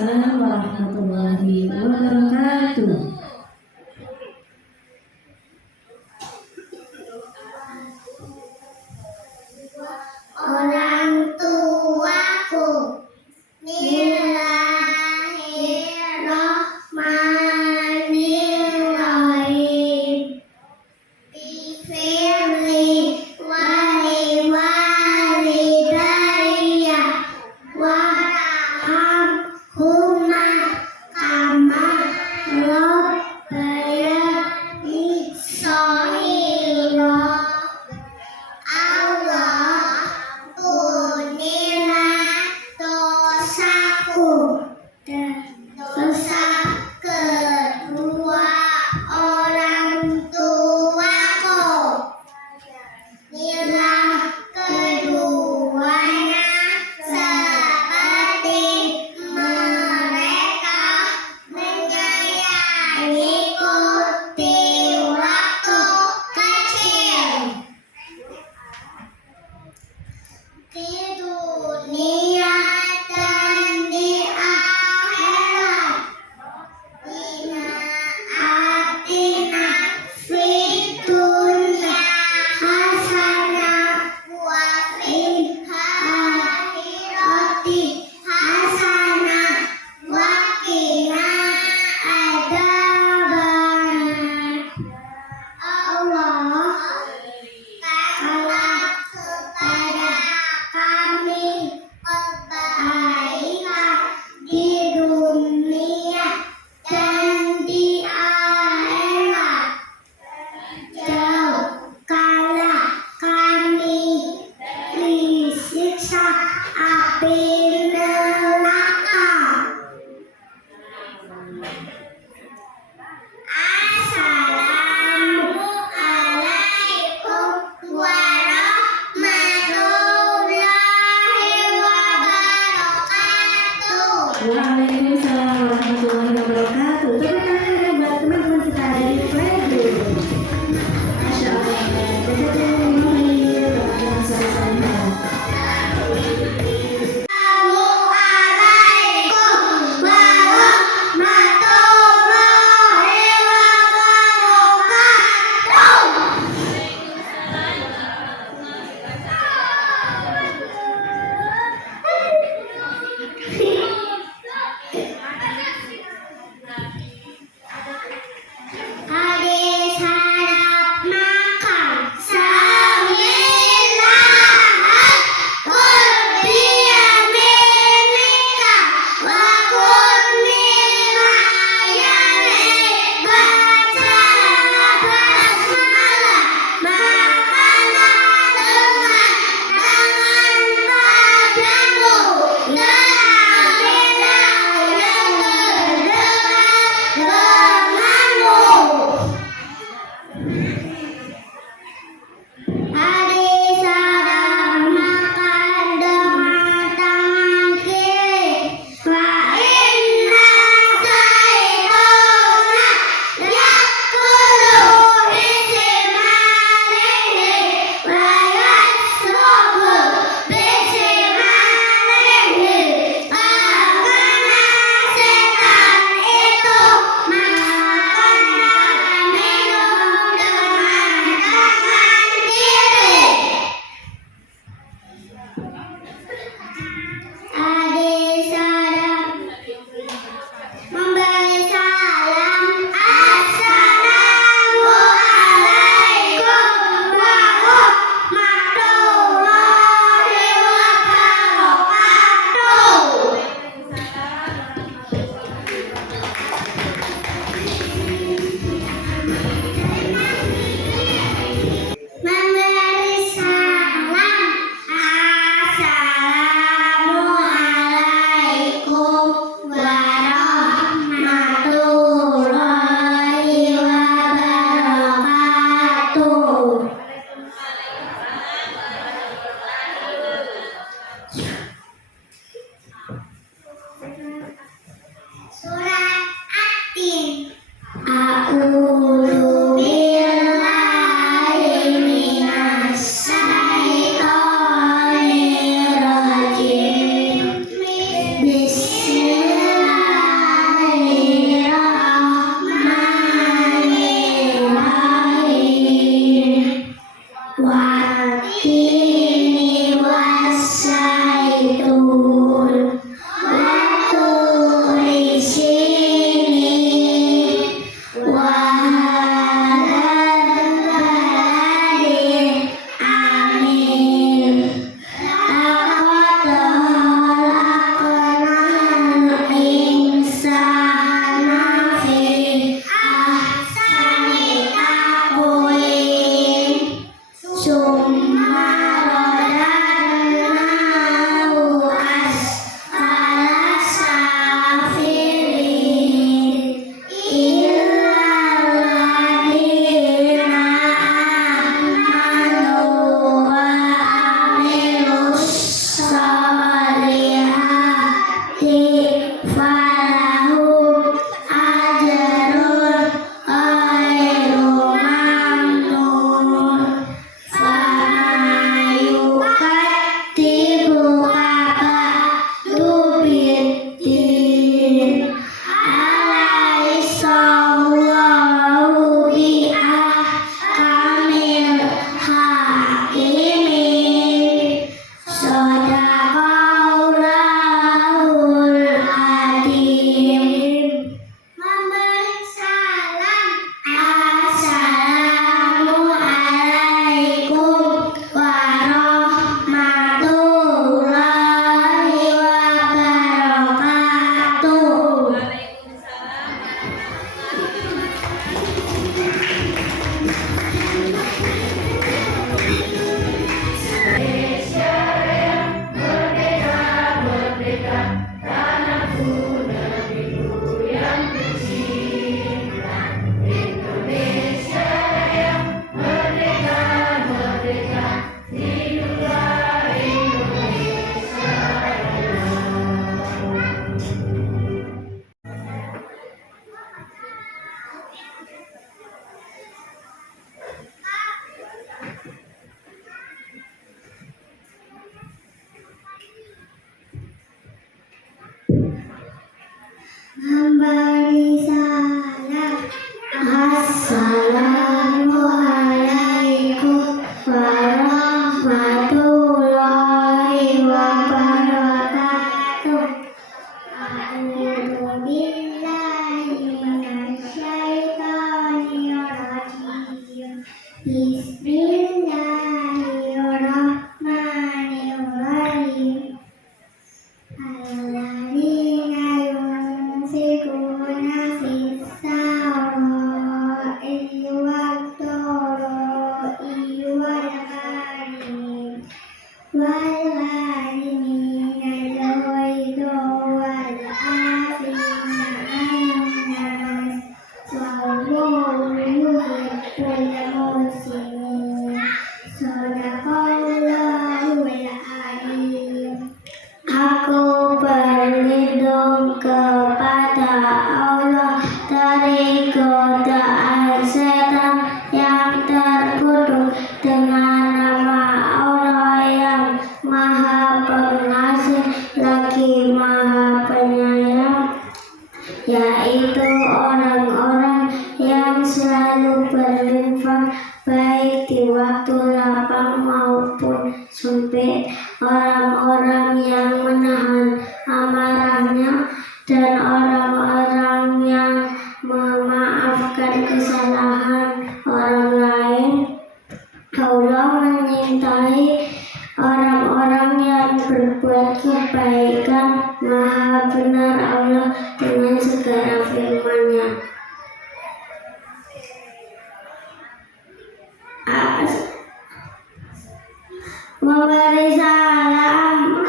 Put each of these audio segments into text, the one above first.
Waalaikumsalam warahmatullahi wabarakatuh. Orang tuaku, Bismillahirrahmanirrahim. Bifirli wali walidayya warhamhuma kama Bismillahirrahmanirrahim. Alladzina yunfikuna fis-sarra'i wad-dharra'i wal-gharimina al-ghaidha wal-'afina 'anil-nas wallahu yuhibbul muhsinin. Shadaqallahul adzim. Aku berlindung kepada Allah dari godaan setan yang terkutuk dengan nama Allah yang Maha Pengasih lagi Maha Penyayang, yaitu orang-orang yang selalu berinfak baik di waktu lapang maupun sempit, orang-orang yang menahan amarahnya, dan orang-orang yang memaafkan kesalahan orang lain. Allah menyintai orang-orang yang berbuat kebaikan. Maha benar Allah dengan segala firman-Nya. Memberi salam,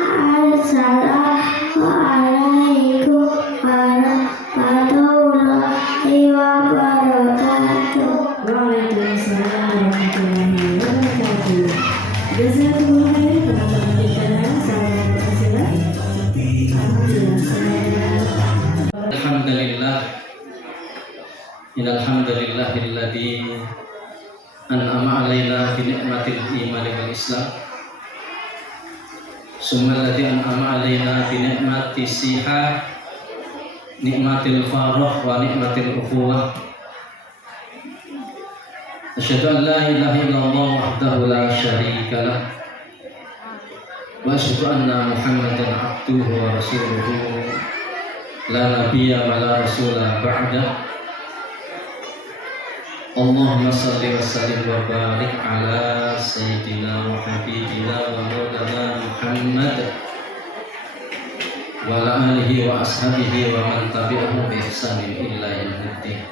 assalamualaikum warahmatullahi wabarakatuh. Waalaikumsalam warahmatullahi wabarakatuh. Jazakumullah khairan teman-teman kita. Salam bersilah. Alhamdulillah. Alhamdulillahilladzi an'ama 'alaina bi ni'matil iman wal islam. Summalladzi an'ama 'alaina bi ni'mati sihah, nikmatil farah wa nikmatil ukhuwah. Asyhadu an la ilaha illallah wahdahu la syarika lah. Wa asyhadu anna Muhammadan abduhu wa rasuluhu. La nabiyya wa la rasula ba'da. Allahumma salli wa sallim wa barik ala sayyidina wa habibina wa maulana Muhammad wa ala alihi wa ashabihi wa man tabi'ahum bi ihsanin ila yaumiddin.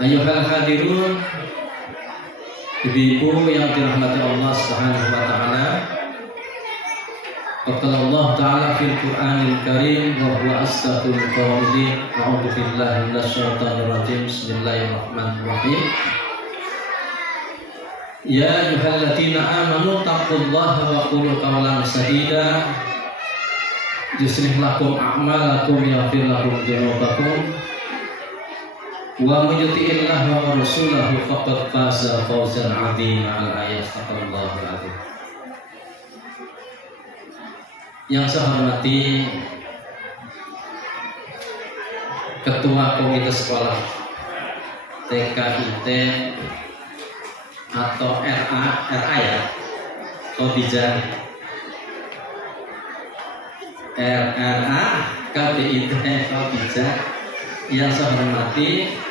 Ayyuhal hadirun, ibu-ibu yang dirahmati Allah Subhanahu wa taala. Qala Allah Ta'ala fil Qur'anil Karim wa huwa asdaqul qawilin. A'udzu billahi minasyaitonir rajim. Bismillahirrahmanirrahim. Ya ayyuhalladzina amanu taqullaha wa qulu qawlan sadida yuslih lakum a'malakum yaghfir lakum dzunubakum wa may yuti'illaha wa rasulahu faqad faza fawzan 'azima. Al-ayat. Allahu a'lam. Yang saya hormati Ketua Komite Sekolah TKIT atau RA ya, Khadijah RA KBIT Khadijah. Yang saya hormati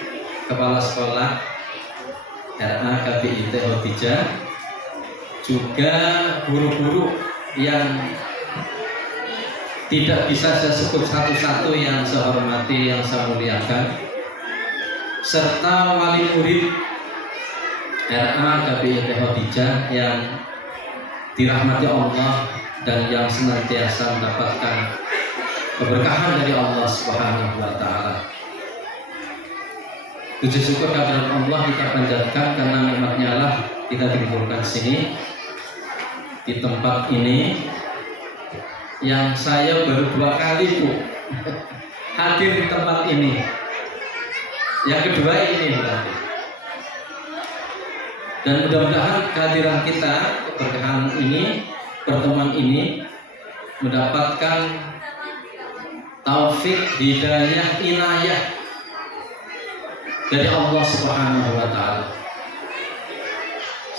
Kepala Sekolah RA KBIT Khadijah, juga guru-guru yang tidak bisa saya sebut satu-satu, yang saya hormati, yang saya muliakan, serta wali murid RA KBIT Khadijah yang dirahmati Allah dan yang senantiasa mendapatkan keberkahan dari Allah Subhanahu wa taala. Puji syukur kehadirat Allah kita panjatkan karena nikmatnya lah kita dikumpulkan sini di tempat ini, yang saya baru 2 kali Bu hadir di tempat ini. Yang kedua ini berarti. Dan mudah-mudahan kehadiran kita, keberkahan ini, pertemuan ini mendapatkan taufik, hidayah, inayah dari Allah Subhanahu wa taala.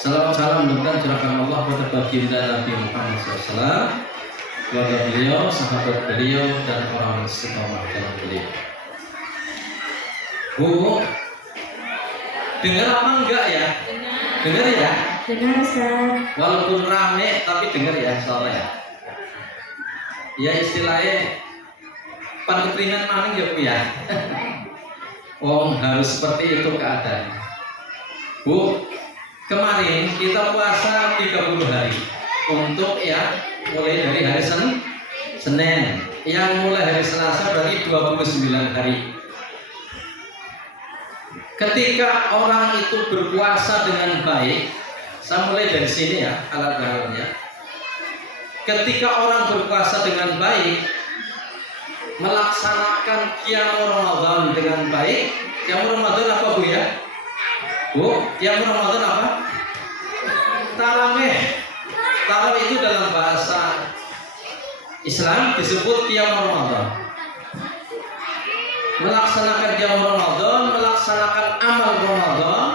Salam mudah-mudahan curahkan Allah pada baginda Nabi Muhammad SAW, keluarga beliau, sahabat beliau, dan orang istiqomah dalam beliau. Bu, Dengar apa enggak ya? Dengar ya? Dengar Ustaz. Walaupun rame tapi dengar ya soalnya ya. Ya istilahnya pan kepringan maning ya Bu ya. Harus seperti itu keadaan. Bu, kemarin kita puasa 30 hari untuk ya mulai dari hari Senin. Yang mulai hari Selasa berarti 29 hari. Ketika orang itu berpuasa dengan baik, saya mulai dari sini ya alat-alatnya. Ketika orang berpuasa dengan baik, melaksanakan qiyam Ramadan dengan baik. Qiyam Ramadan apa Bu ya? Bu, qiyam Ramadan apa? Tarawih. Tarawih itu dalam bahasa Islam disebut qiyam Ramadan. Melaksanakan qiyam Ramadan, melaksanakan amal Ramadan,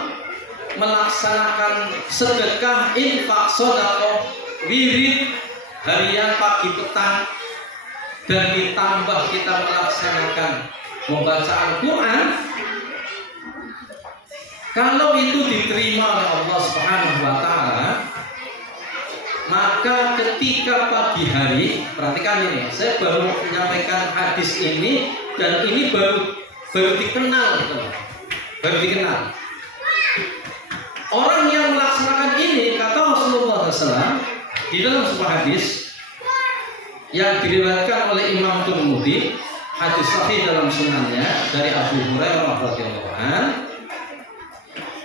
melaksanakan sedekah, infak, sedekah, wirid harian pagi petang, dan ditambah kita melaksanakan membaca Al-Quran. Kalau itu diterima oleh Allah Subhanahu wa Ta'ala, maka ketika pagi hari, perhatikan ini, saya baru menyampaikan hadis ini dan ini baru dikenal, baru dikenal. Orang yang melaksanakan ini, kata Rasulullah SAW di dalam sebuah hadis yang diriwayatkan oleh Imam Tirmidzi, hadis sahih dalam sunannya dari Abu Hurairah radhiyallahu anhu,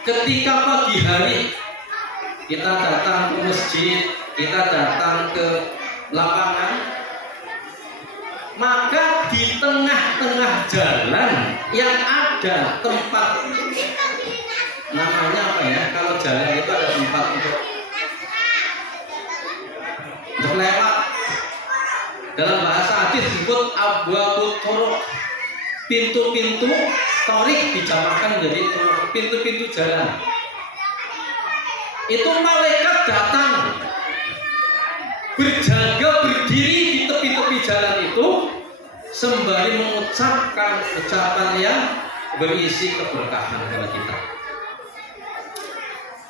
ketika pagi hari kita datang ke masjid, kita datang ke lapangan, maka di tengah-tengah jalan yang ada tempat, namanya apa ya, kalau jalan itu ada tempat untuk lewat. Dalam bahasa hadis disebut abwabut thoriq, pintu-pintu thoriq dijamakkan menjadi pintu-pintu jalan. Itu malaikat datang berjaga berdiri di tepi-tepi jalan itu sembari mengucapkan ucapan yang berisi keberkahan kepada kita.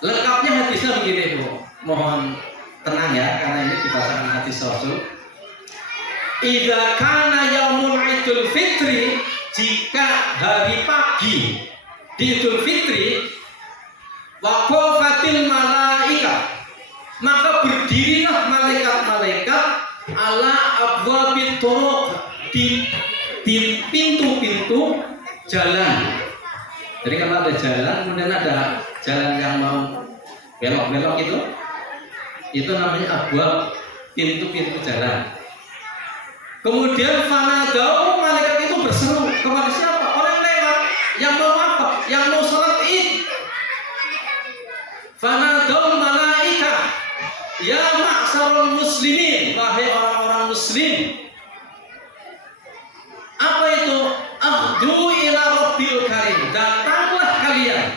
Lengkapnya hadisnya begini Bu, mohon tenang ya karena ini dibacakan hadis Rasul. Idza kana yaumul Idul Fitri, jika hari pagi di Idul Fitri, waqafatil malaika, maka berdirilah malaikat-malaikat ala abwabit thoriq, di pintu-pintu jalan. Jadi kalau ada jalan, kemudian ada jalan yang mau belok-belok itu namanya abwab, pintu-pintu jalan. Kemudian fanadau, malaikat itu berseru kepada siapa? Orang lewat, yang mau apa? Yang mau sholat Id. Fanadau malaika, ya ma'syarul muslimin, wahai orang-orang muslim. Apa itu? Ahdu ila rabbil karim, datanglah kalian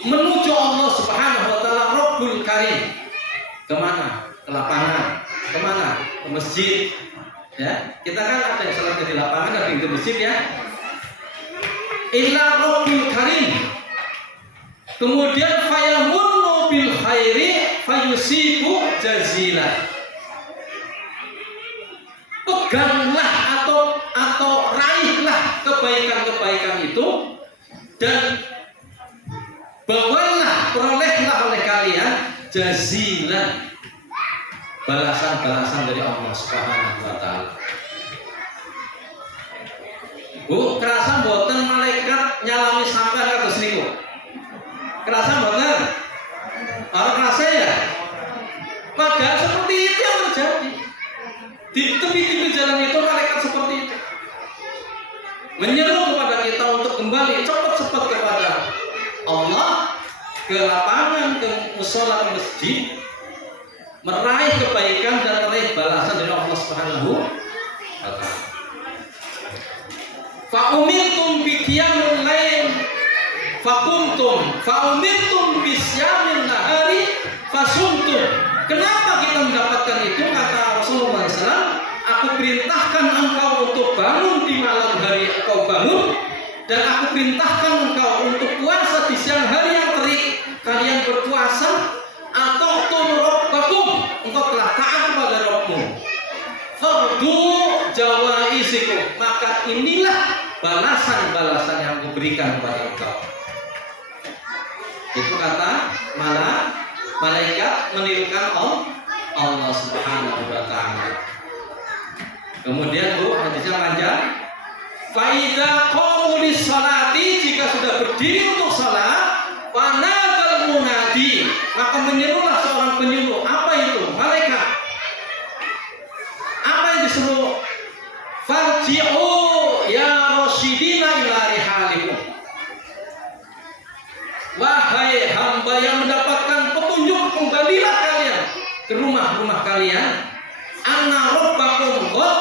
menuju Allah Subhanahu wa Ta'ala Rabbul Karim. Kemana? Ke lapangan. Kemana? Ke masjid. Ya, kita kan ada yang sholat di lapangan, ada yang di masjid ya. Illa Rabbul Karim. Kemudian fayamunnu bil khairi fayusibu jazilan. Peganglah atau raihlah kebaikan-kebaikan itu dan bawalah, perolehlah oleh kalian jazilan, balasan-balasan dari Allah Subhanahu wa Ta'ala. Bu, kerasa mboten malaikat nyalami sampai kados niku? Kerasa mboten? Orang kerasa ya? Padahal seperti itu yang terjadi. Di tepi-tepi jalan itu malaikat seperti itu menyeru kepada kita untuk kembali cepat-cepat kepada Allah, ke lapangan, ke mushola, ke masjid, meraih kebaikan dan meraih balasan dari Allah Subhanahu wa Ta'ala. Fa umirtum bi qiyamil lail faqumtum, fa umirtum bi syamin nahari fasumtum. Kenapa kita mendapatkan itu? Kata Rasulullah SAW, aku perintahkan engkau untuk bangun di malam hari, engkau bangun, dan aku perintahkan engkau untuk puasa di siang hari, maka inilah balasan-balasan yang kuberikan kepada engkau. Itu kata malaikat menirukan Allah Subhanahu wa ta'ala. Kemudian Bu, hadisnya panjang. Faida qamu lis-salati, jika sudah berdiri untuk salat, fanadal munadi, maka menyerulah seorang penyuluh. Apa itu? Malaikat. Apa yang disuruh? Farji'u ya rasyidina ila rihalikum. Wahai hamba yang mendapatkan petunjuk, kembalilah kalian ke rumah-rumah kalian. Anna rabbakum qad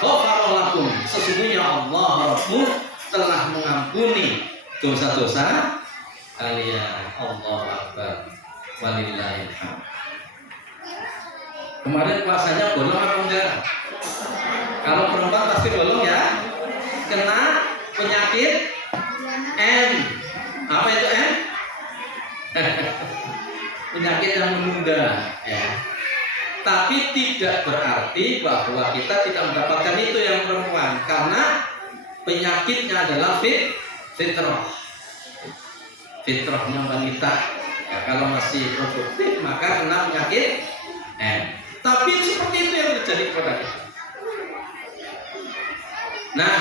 ghafara lakum. Sesungguhnya Allah Rabbmu telah mengampuni dosa-dosa kalian. Allahu Akbar. Walillahil hamd. Kemarin puasanya bolong apa enggak? Kalau perempuan pasti bolong ya. Kena penyakit M. Apa itu M? Penyakit yang menunda ya. Tapi tidak berarti bahwa kita tidak mendapatkan itu yang perempuan, karena penyakitnya adalah fitrahnya wanita ya, kalau masih produktif maka kena penyakit tapi seperti itu yang terjadi kepada kita. Nah,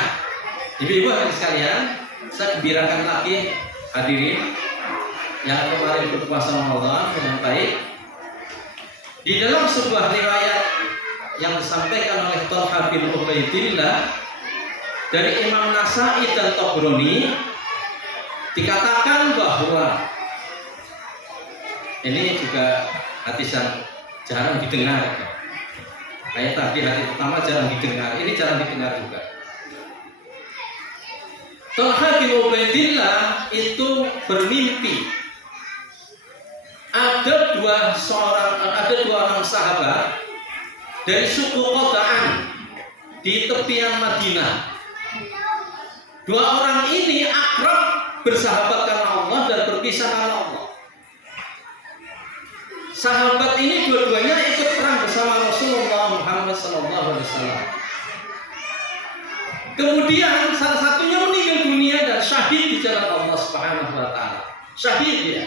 ibu-ibu hadirin sekalian, saya gembirakan lagi hadirin yang kemarin berpuasa Ramadan dengan baik. Di dalam sebuah riwayat yang disampaikan oleh Thalhah bin Ubaidillah dari Imam Nasai dan Tabrani, dikatakan bahwa ini juga hadis yang jarang didengar. Kayak tadi hadis pertama jarang didengar, ini jarang didengar juga. Thalhah bin Ubaidillah itu bermimpi ada dua orang sahabat dari suku Qada'an di tepian Madinah. Dua orang ini akrab, bersahabat karena Allah dan berpisah karena Allah. Sahabat ini dua-duanya ikut perang bersama Rasulullah Muhammad SAW. Kemudian salah satunya meninggal dunia dan syahid di jalan Allah Subhanahu wa ta'ala. Syahid dia.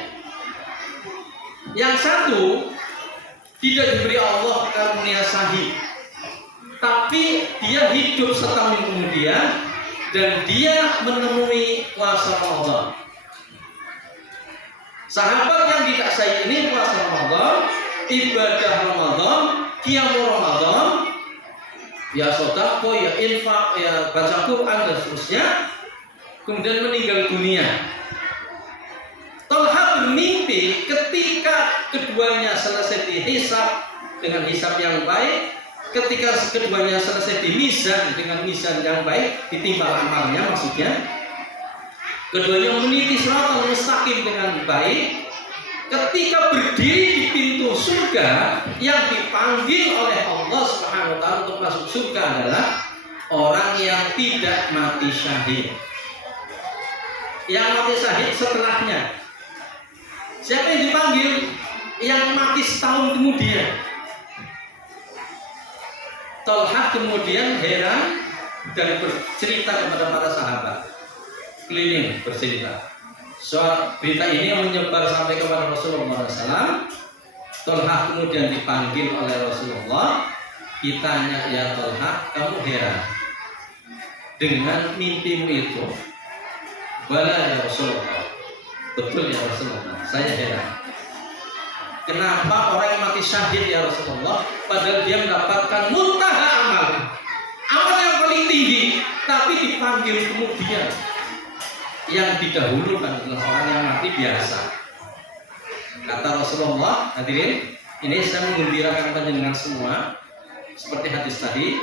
Yang satu tidak diberi Allah karunia syahid, tapi dia hidup setahun kemudian dan dia menemui puasa Ramadan. Sahabat yang tidak syahid ini puasa Ramadan, ibadah Ramadan, qiyam Ramadan, ya sedekah, ya infak, ya baca Quran dan seterusnya, kemudian meninggal dunia. Thalhah bermimpi ketika keduanya selesai dihisab dengan hisab yang baik, ketika keduanya selesai dimizan dengan mizan yang baik, ditimbang amalnya maksudnya, keduanya meniti siratal mustaqim dengan baik. Ketika berdiri di pintu surga, yang dipanggil oleh Allah Subhanahu wa ta'ala untuk masuk surga adalah orang yang tidak mati syahid. Yang mati syahid setelahnya. Siapa yang dipanggil? Yang mati setahun kemudian. Thalhah kemudian heran dan bercerita kepada para sahabat, keliling bercerita. Soal berita ini menyebar sampai kepada Rasulullah SAW. Thalhah kemudian dipanggil oleh Rasulullah. Ditanya, ya Thalhah, kamu heran dengan mimpimu itu? Bala ya Rasulullah. Betul ya Rasulullah, saya heran. Kenapa orang yang mati syahid ya Rasulullah, padahal dia mendapatkan muntaha amal yang paling tinggi, tapi dipanggil kemudian. Yang didahulukan adalah orang yang mati biasa. Kata Rasulullah, hadirin, ini saya menggembirakan panjenengan semua, seperti hadis tadi.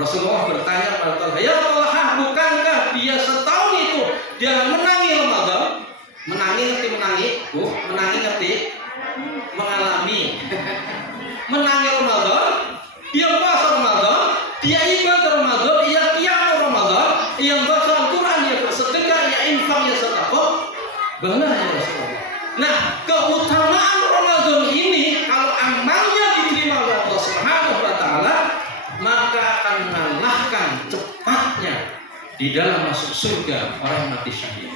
Rasulullah bertanya kepada Thalhah, ya Thalhah, bukankah dia setahun itu dia menangi Ramadan? Menangi ngerti menangi? Menangi ngerti? Mengalami. Menangi Ramadan, dia puasa Ramadan, dia ibadah Ramadan, dia qiyam Ramadan, dia baca Al-Quran, dia bersedekah, dia infak, dia sedekah. Benar ya Rasulullah. Nah, keutamaan Ramadan ini kalau amalnya diterima oleh Allah Subhanahu wa ta'ala, maka akan mengalahkan cepat di dalam masuk surga orang mati syahid.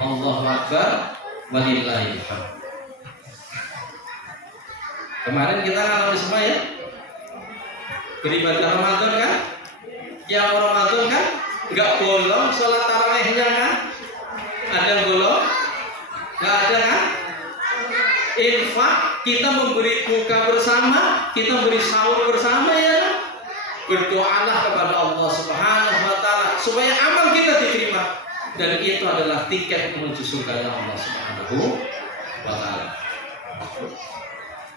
Allahu Akbar walillahil hamd. Kemarin kita ngalami semua ya, beribadah Ramadan kan, yang Ramadan kan nggak bolong sholat tarawihnya kan, ada yang bolong, nggak ada kan? Infak, kita memberi buka bersama, kita beri sahur bersama ya. Berdoalah kepada Allah Subhanahu wa taala supaya amal kita diterima, dan itu adalah tiket menuju surga Allah Subhanahu wa taala.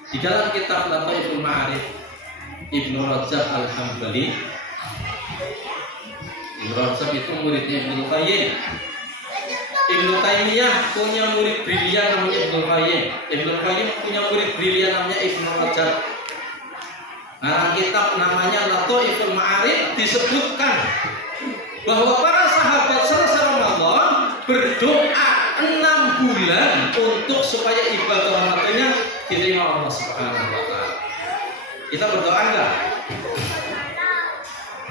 Di dalam kitab Lataiful Ma'arif Ibnu Rajab Al-Hambali, Ibnu Rajab itu muridnya Ibnu Qayyim. Ibnu Taimiyah punya murid brilian namanya Ibnu Qayyim. Ibnu Qayyim punya murid brilian namanya Ibnu Rajab. Nah, kitab namanya Lataiful Ma'arif disebutkan bahwa para sahabat selesai Ramadan berdoa 6 bulan untuk supaya ibadah Ramadannya diterima Allah Subhanahu wa taala. Kita berdoa enggak?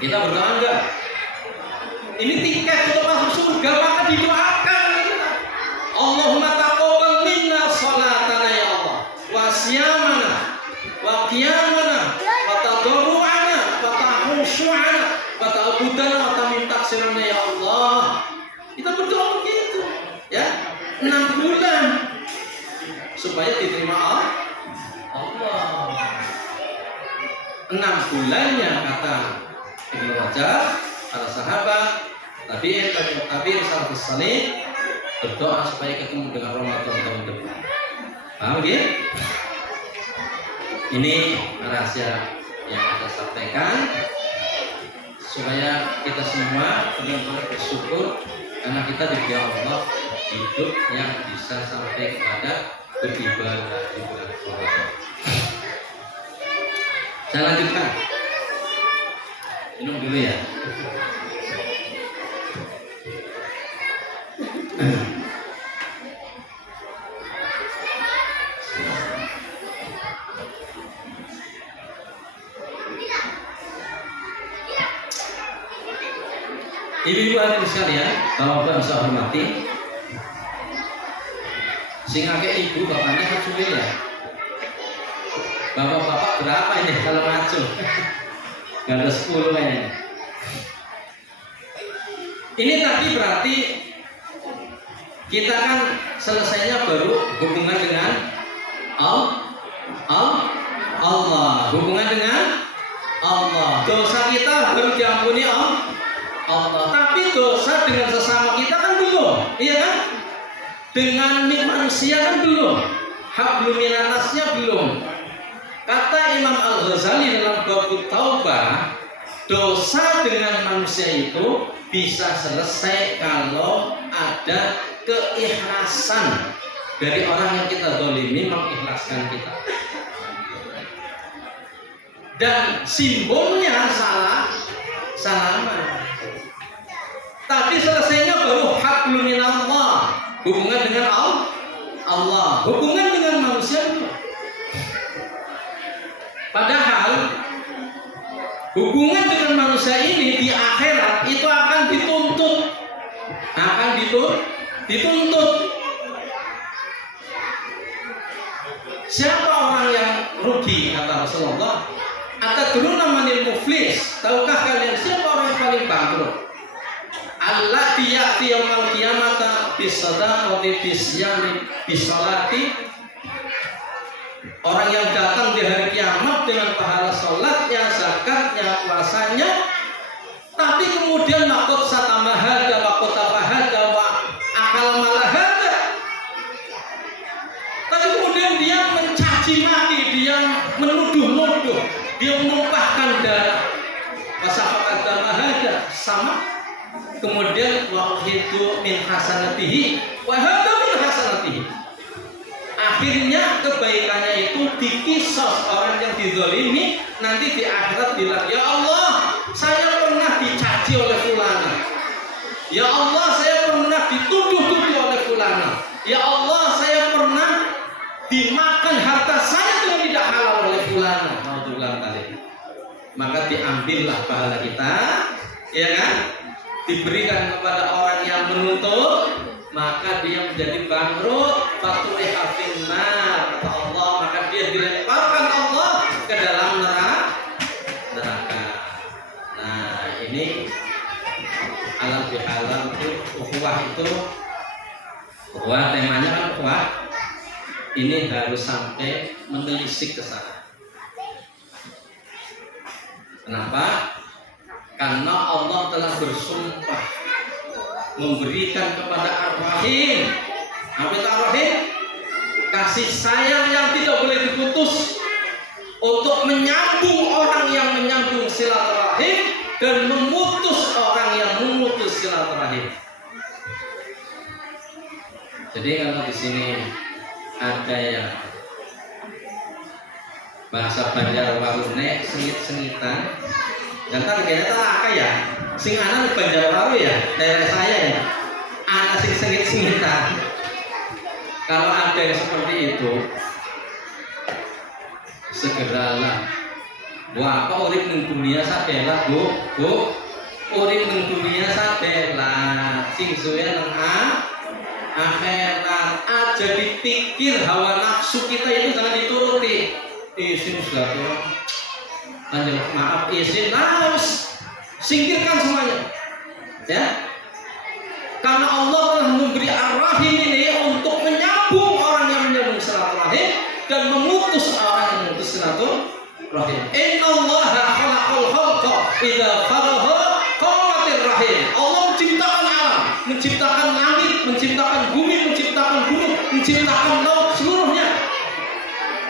Kita berdoa enggak? Ini tiket untuk masuk surga, maka didoakan. Allahumma taqabbal minna salatana ya Allah, wa siyamana, wa qiyamana, wa tadarru'ana, wa tahushu'ana, wa ta'budana, wa tamintaksirana ya Allah. Kita berdoa begitu, ya, 6 bulan supaya diterima Allah. 6 bulannya kata Ibnu Rajab, para sahabat, tabi'in, salafus salih berdoa supaya ketemu dengan Ramadan tahun depan. Paham ya? Ini rahasia yang kita sampaikan supaya kita semua benar-benar bersyukur karena kita diberi Allah hidup yang bisa sampai kepada beribadah di bulan Ramadan. Saya lanjutkan. Minum dulu ya. Ibu-ibu hadirin sekalian, bapak-bapak saya hormati. Sing akeh ibu bapaknya kecil ya. Bapak-bapak berapa ini kalau maju? Gak ada 10 kayaknya. Ini tadi berarti kita kan selesainya baru hubungan dengan Allah. Hubungan dengan Allah. Dosa kita baru diampuni Allah. Tapi dosa dengan sesama kita kan belum, iya kan? Dengan manusia kan belum. Hablum minannasnya belum. Kata Imam Al-Ghazali dalam bab Taubah, dosa dengan manusia itu bisa selesai kalau ada keikhlasan dari orang yang kita zalimi mengikhlaskan kita. Dan simbolnya salaman. Tapi selesainya baru hablum minallah, hubungan dengan Allah, hubungan dengan manusia belum. Padahal hubungan dengan manusia ini di akhirat itu akan dituntut. Siapa orang yang rugi, kata Rasulullah? Atadruna manil muflis? Tahukah kalian siapa orang yang paling bangkrut? Allati ya'ti yaumal qiyamata bisadaqati bisyami bisolati. Orang yang datang di hari kiamat dengan pahala sholatnya, zakatnya, puasanya, tapi kemudian makot satamahada, makot tabahada, wa akal malahada. Tapi kemudian dia mencaci maki, dia menuduh-nuduh, dia menumpahkan darah. Wasafakat tamahada sama. Kemudian wahidu min hasanatihi wa hada min hasanatihi. Akhirnya kebaikannya itu dikisos orang yang dizalimi, nanti di akhirat bilang, ya Allah, saya pernah dicaci oleh fulana. Ya Allah, saya pernah dituduh-tuduh oleh fulana. Ya Allah, saya pernah dimakan harta saya dengan tidak halal oleh fulana. Maka diambillah pahala kita, ya kan? diberikan kepada orang yang menuntut, maka dia menjadi bangkrut. Fatuliha finnar, kata Allah, maka dia dilemparkan Allah ke dalam neraka. Nah, ini alam bihalam itu ukhuwah itu, ukhuwah temanya kan ukhuwah. Ini harus sampai menelisik ke sana. Kenapa? Karena Allah telah bersumpah memberikan kepada Ar-Rahim. Apa itu Ar-Rahim? Kasih sayang yang tidak boleh diputus, untuk menyambung orang yang menyambung silaturahim dan memutus orang yang memutus silaturahim. Jadi kalau di sini ada yang bahasa Banjarwarune sengit-sengitan, dan targetnya tak ya, sing anak Banjarwaru ya, daerah saya ya, anak sing sengit-sengitan. Kalau ada yang seperti itu, segeralah. Wah, apa urip ning dunia sadela, Bu? Urip ning dunia sadela, sing suwe nang akhirat. Aja dipikir hawa nafsu kita itu jangan dituruti. Izin sudah tuh. Lanjut, maaf, izin harus singkirkan semuanya. Ya. Karena Allah telah memberi Ar-Rahim ini untuk menyambung orang yang menyambung silaturahim dan memutus orang yang memutus silaturahim. Innallaha khalaqal khalqa idza faragha qamatir rahim. Allah menciptakan alam, menciptakan langit, menciptakan bumi, menciptakan gunung, menciptakan laut seluruhnya.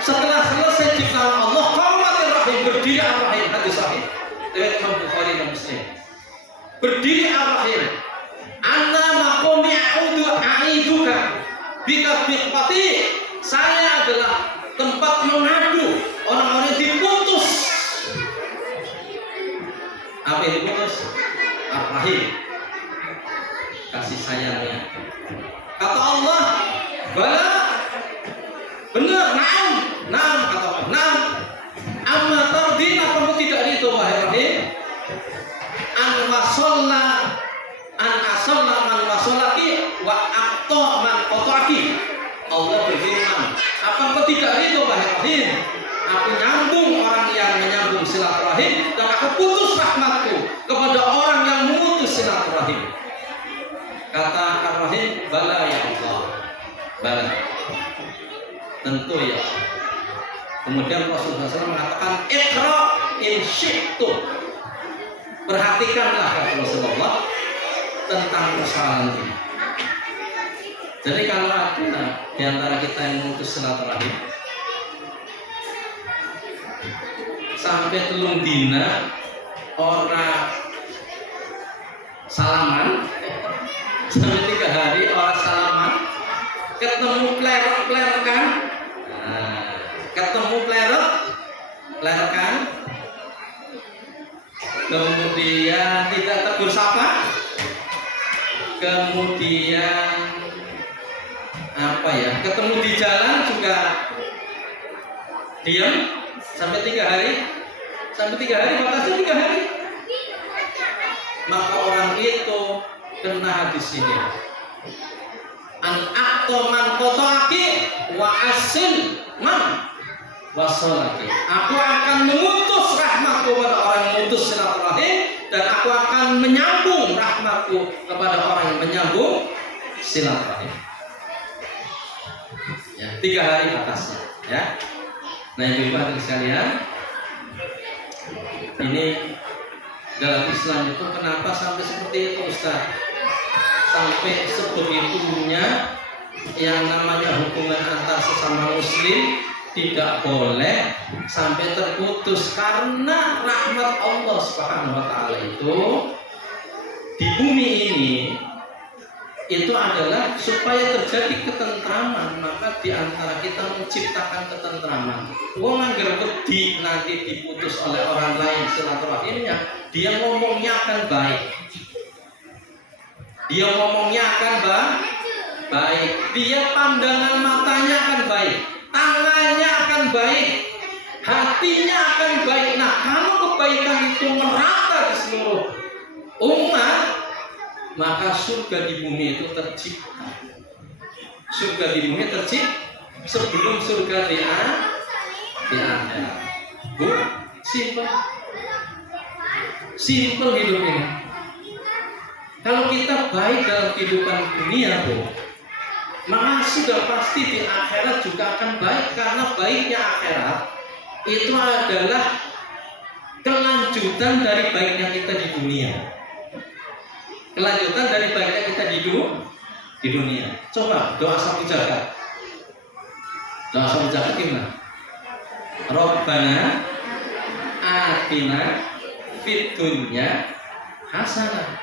Setelah selesai ciptaan Allah, qamatir rahim, berdiri Ar-Rahim, hadis sahih riwayat Imam Bukhari dan Muslim. Berdiri Ar-Rahim. Anna maqami aiduka bika biqati. Saya adalah tempat mengadu orang-orang yang diputus. Apa yang diputus? Ar-Rahim, kasih sayangnya. Kata Allah, bala, benar, naam, kata Allah, naam. Amma tardin, apa tidak itu wahai Rahim? An wasalla an asalla man wasolaki wa aqta man qataki. Allah berfirman, apa engkau tidak ridho wahai Rahim? Aku nyambung orang yang menyambung silaturahim dan aku putus rahmatku kepada orang yang memutus silaturahim. Kata Ar-Rahim, bala ya Allah, bala, tentu ya Allah. Kemudian Rasulullah SAW mengatakan, iqra in syi'tum. Perhatikanlah kata Rasulullah tentang persoalan ini. Jadi kalau ada di antara kita yang memutus silaturahim sampai telung dina orang salaman, sampai 3 hari orang salaman, ketemu plerekan, ketemu plerekan, kemudian tidak tegur sapa, kemudian apa ya, ketemu di jalan juga diam sampai 3 hari, batasnya 3 hari, maka orang itu kena hadis ini. An aqtoman qotaki wa asin man wasolaki. Aku akan memutus rahmatku kepada orang yang memutus silaturahim dan aku akan menyambung rahmatku kepada orang yang menyambung silaturahim. Ya, 3 hari batasnya. Ya. Nah, ibu-ibu sekalian, ini dalam Islam itu kenapa sampai seperti itu, Ustaz? Sampai sebegitunya yang namanya hubungan antar sesama muslim tidak boleh sampai terputus, karena rahmat Allah Subhanahu wa taala itu di bumi ini itu adalah supaya terjadi ketentraman. Maka di antara kita menciptakan ketentraman. Wong anggar wedi nanti diputus oleh orang lain silaturahimnya, dia ngomongnya akan baik. Dia ngomongnya akan baik. Dia pandangan matanya akan baik, tangannya akan baik, hatinya akan baik. Nah, kalau kebaikan itu merata di seluruh umat, maka surga di bumi itu tercipta. Surga di bumi tercipta sebelum surga di akhirat. Bu, simple hidup ini. Kalau kita baik dalam kehidupan dunia, Bu, maka sudah pasti di akhirat juga akan baik, karena baiknya akhirat itu adalah kelanjutan dari baiknya kita di dunia. Kelanjutan dari baiknya kita di dunia. Coba doa sapu jagat. Doa sapu jagat gimana? Rabbana atina fid dunya hasanah.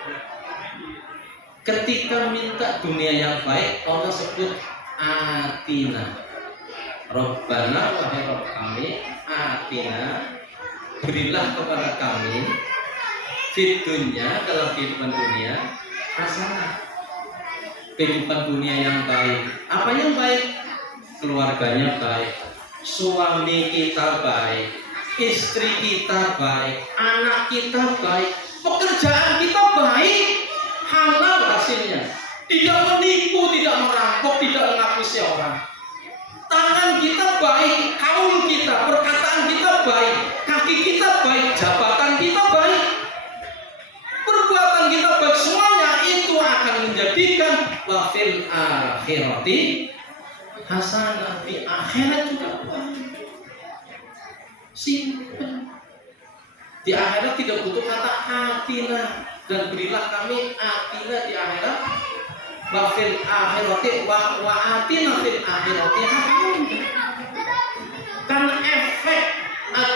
Ketika minta dunia yang baik, Allah sebut atina. Rabbana, wahai Rabb kami, atina, berilah kepada kami fid dunya, dalam kehidupan dunia hasanah. Kehidupan dunia yang baik. Apa yang baik? Keluarganya baik, suami kita baik, istri kita baik, anak kita baik, pekerjaan kita baik, halal hasilnya, tidak menipu, tidak merampok, tidak mengakuisi orang. Tangan kita baik, kaul kita, perkataan kita baik, kaki kita baik, jabatan kita baik, perbuatan kita baik, semuanya itu akan menjadikan wafil akhirati hasanah, di akhirat juga baik. Simple. Di akhirat tidak butuh kata atina, dan berilah kami atina di akhirat, wafil akhirati wa atina fil akhirati hasanah. Karena efek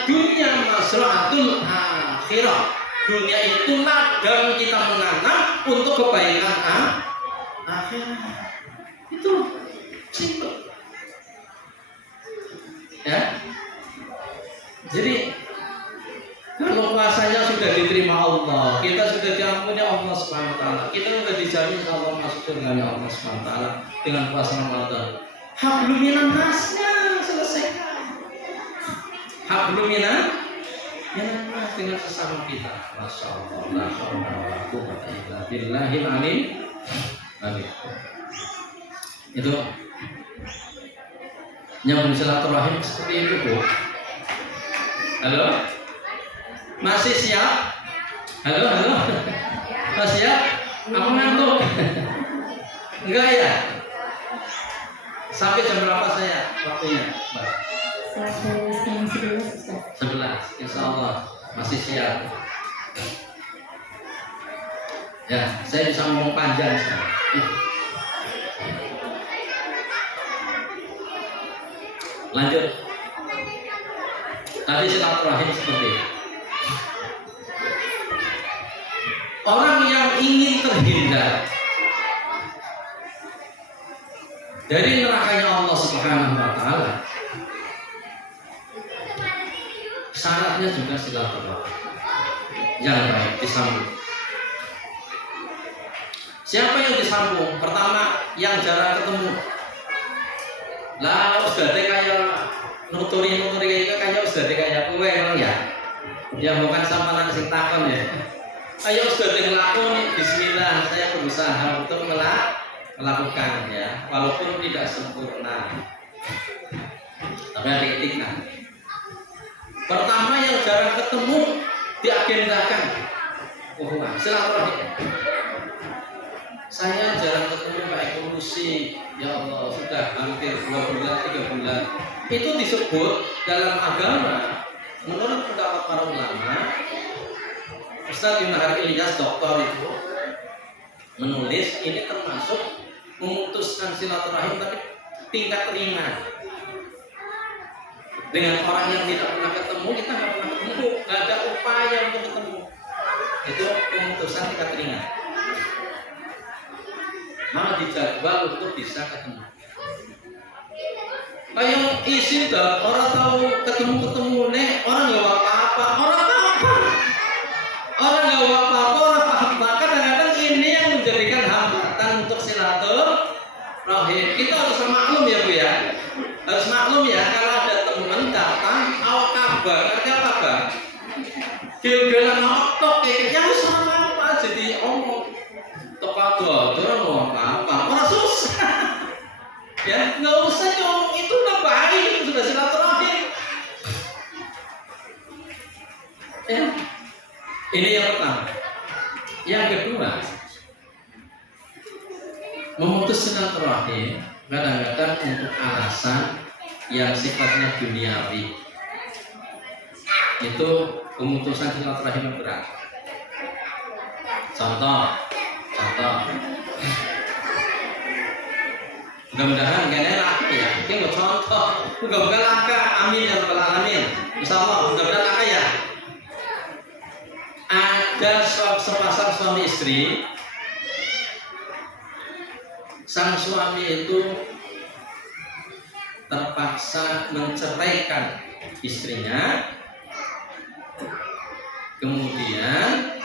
dunia masra'atul akhirah. Dunia itu ladang kita menanam untuk kebaikan akhirat. Itu simple. Ya. Jadi kalau puasanya sudah diterima Allah, kita sudah diampuni Allah Subhanahu wa taala, kita sudah dijamin Allah masuk surga Allah Subhanahu wa taala dengan puasa Ramadan. Hablum minan nasnya selesaikan. Hablum minan nas dengan sesama kita. Masyaallah, la haula wala quwwata illa billahil alim. Amin. Itu nyambung silaturahim seperti itu, Bu. Halo? Masih siap? Halo? Masih siap? Aku ngantuk. Enggak ya? Sampai jam berapa saya waktunya, Mbak? Sampai setengah 11, Ustaz. 11, insya Allah masih siap. Ya, saya bisa ngomong panjang sekarang. Lanjut. Tadi silaturahim seperti itu. Orang yang ingin terhindar dari nerakanya Allah Subhanahu wa taala, syaratnya juga silaturahim yang baik disambung. Siapa yang disambung? Pertama, yang jarang ketemu. Lah, sudah kayak nuturi kayak sudah kayak kowe emang ya. Ya bukan sama nang sing takon ya. Ayo sudah dilakoni, bismillah, saya berusaha untuk melakukan ya, walaupun tidak sempurna. Tapi ada etika. Pertama yang jarang ketemu diagendakan. Oh, silaturahim. Saya jarang ketemu Pak Ekonomi, ya Allah, sudah hampir 2 bulan, 3 bulan. Itu disebut dalam agama, menurut pendapat para ulama, Ustaz Yunahar Ilyas doktor itu menulis ini termasuk memutuskan silaturahim tapi tingkat ringan. Dengan orang yang tidak pernah ketemu, kita nggak pernah ketemu, nggak ada upaya untuk ketemu. Itu pemutusan tingkat ringan. Malah dijadwal untuk bisa ketemu. Kayak izin dah, orang tahu ketemu nih, orang nggak apa-apa, orang apa? Orang nggak apa-apa, orang apa? Kadang-kadang ini yang menjadikan hambatan untuk silaturahim. Kita harus maklum ya Bu ya, harus maklum ya kalau ada teman datang, awak kabar, ada kabar, gil-gilan otok, kayaknya harus apa jadi omong. Tepat doang apa-apa, orang susah. Ya, nggak usah ngomong itu udah baik, itu sudah silaturahim. Ya, ini yang pertama. Yang kedua, memutus silaturahim kadang-kadang untuk alasan yang sifatnya duniawi. Itu pemutusan silaturahim yang berat. Contoh. Mudah-mudahan kalian laku ya. Ini mau contoh. Mudah-mudahan langka. Amin ya rabbal alamin. Insyaallah mudah-mudahan langka ya. Ada sepasang suami istri. Sang suami itu terpaksa menceraikan istrinya. Kemudian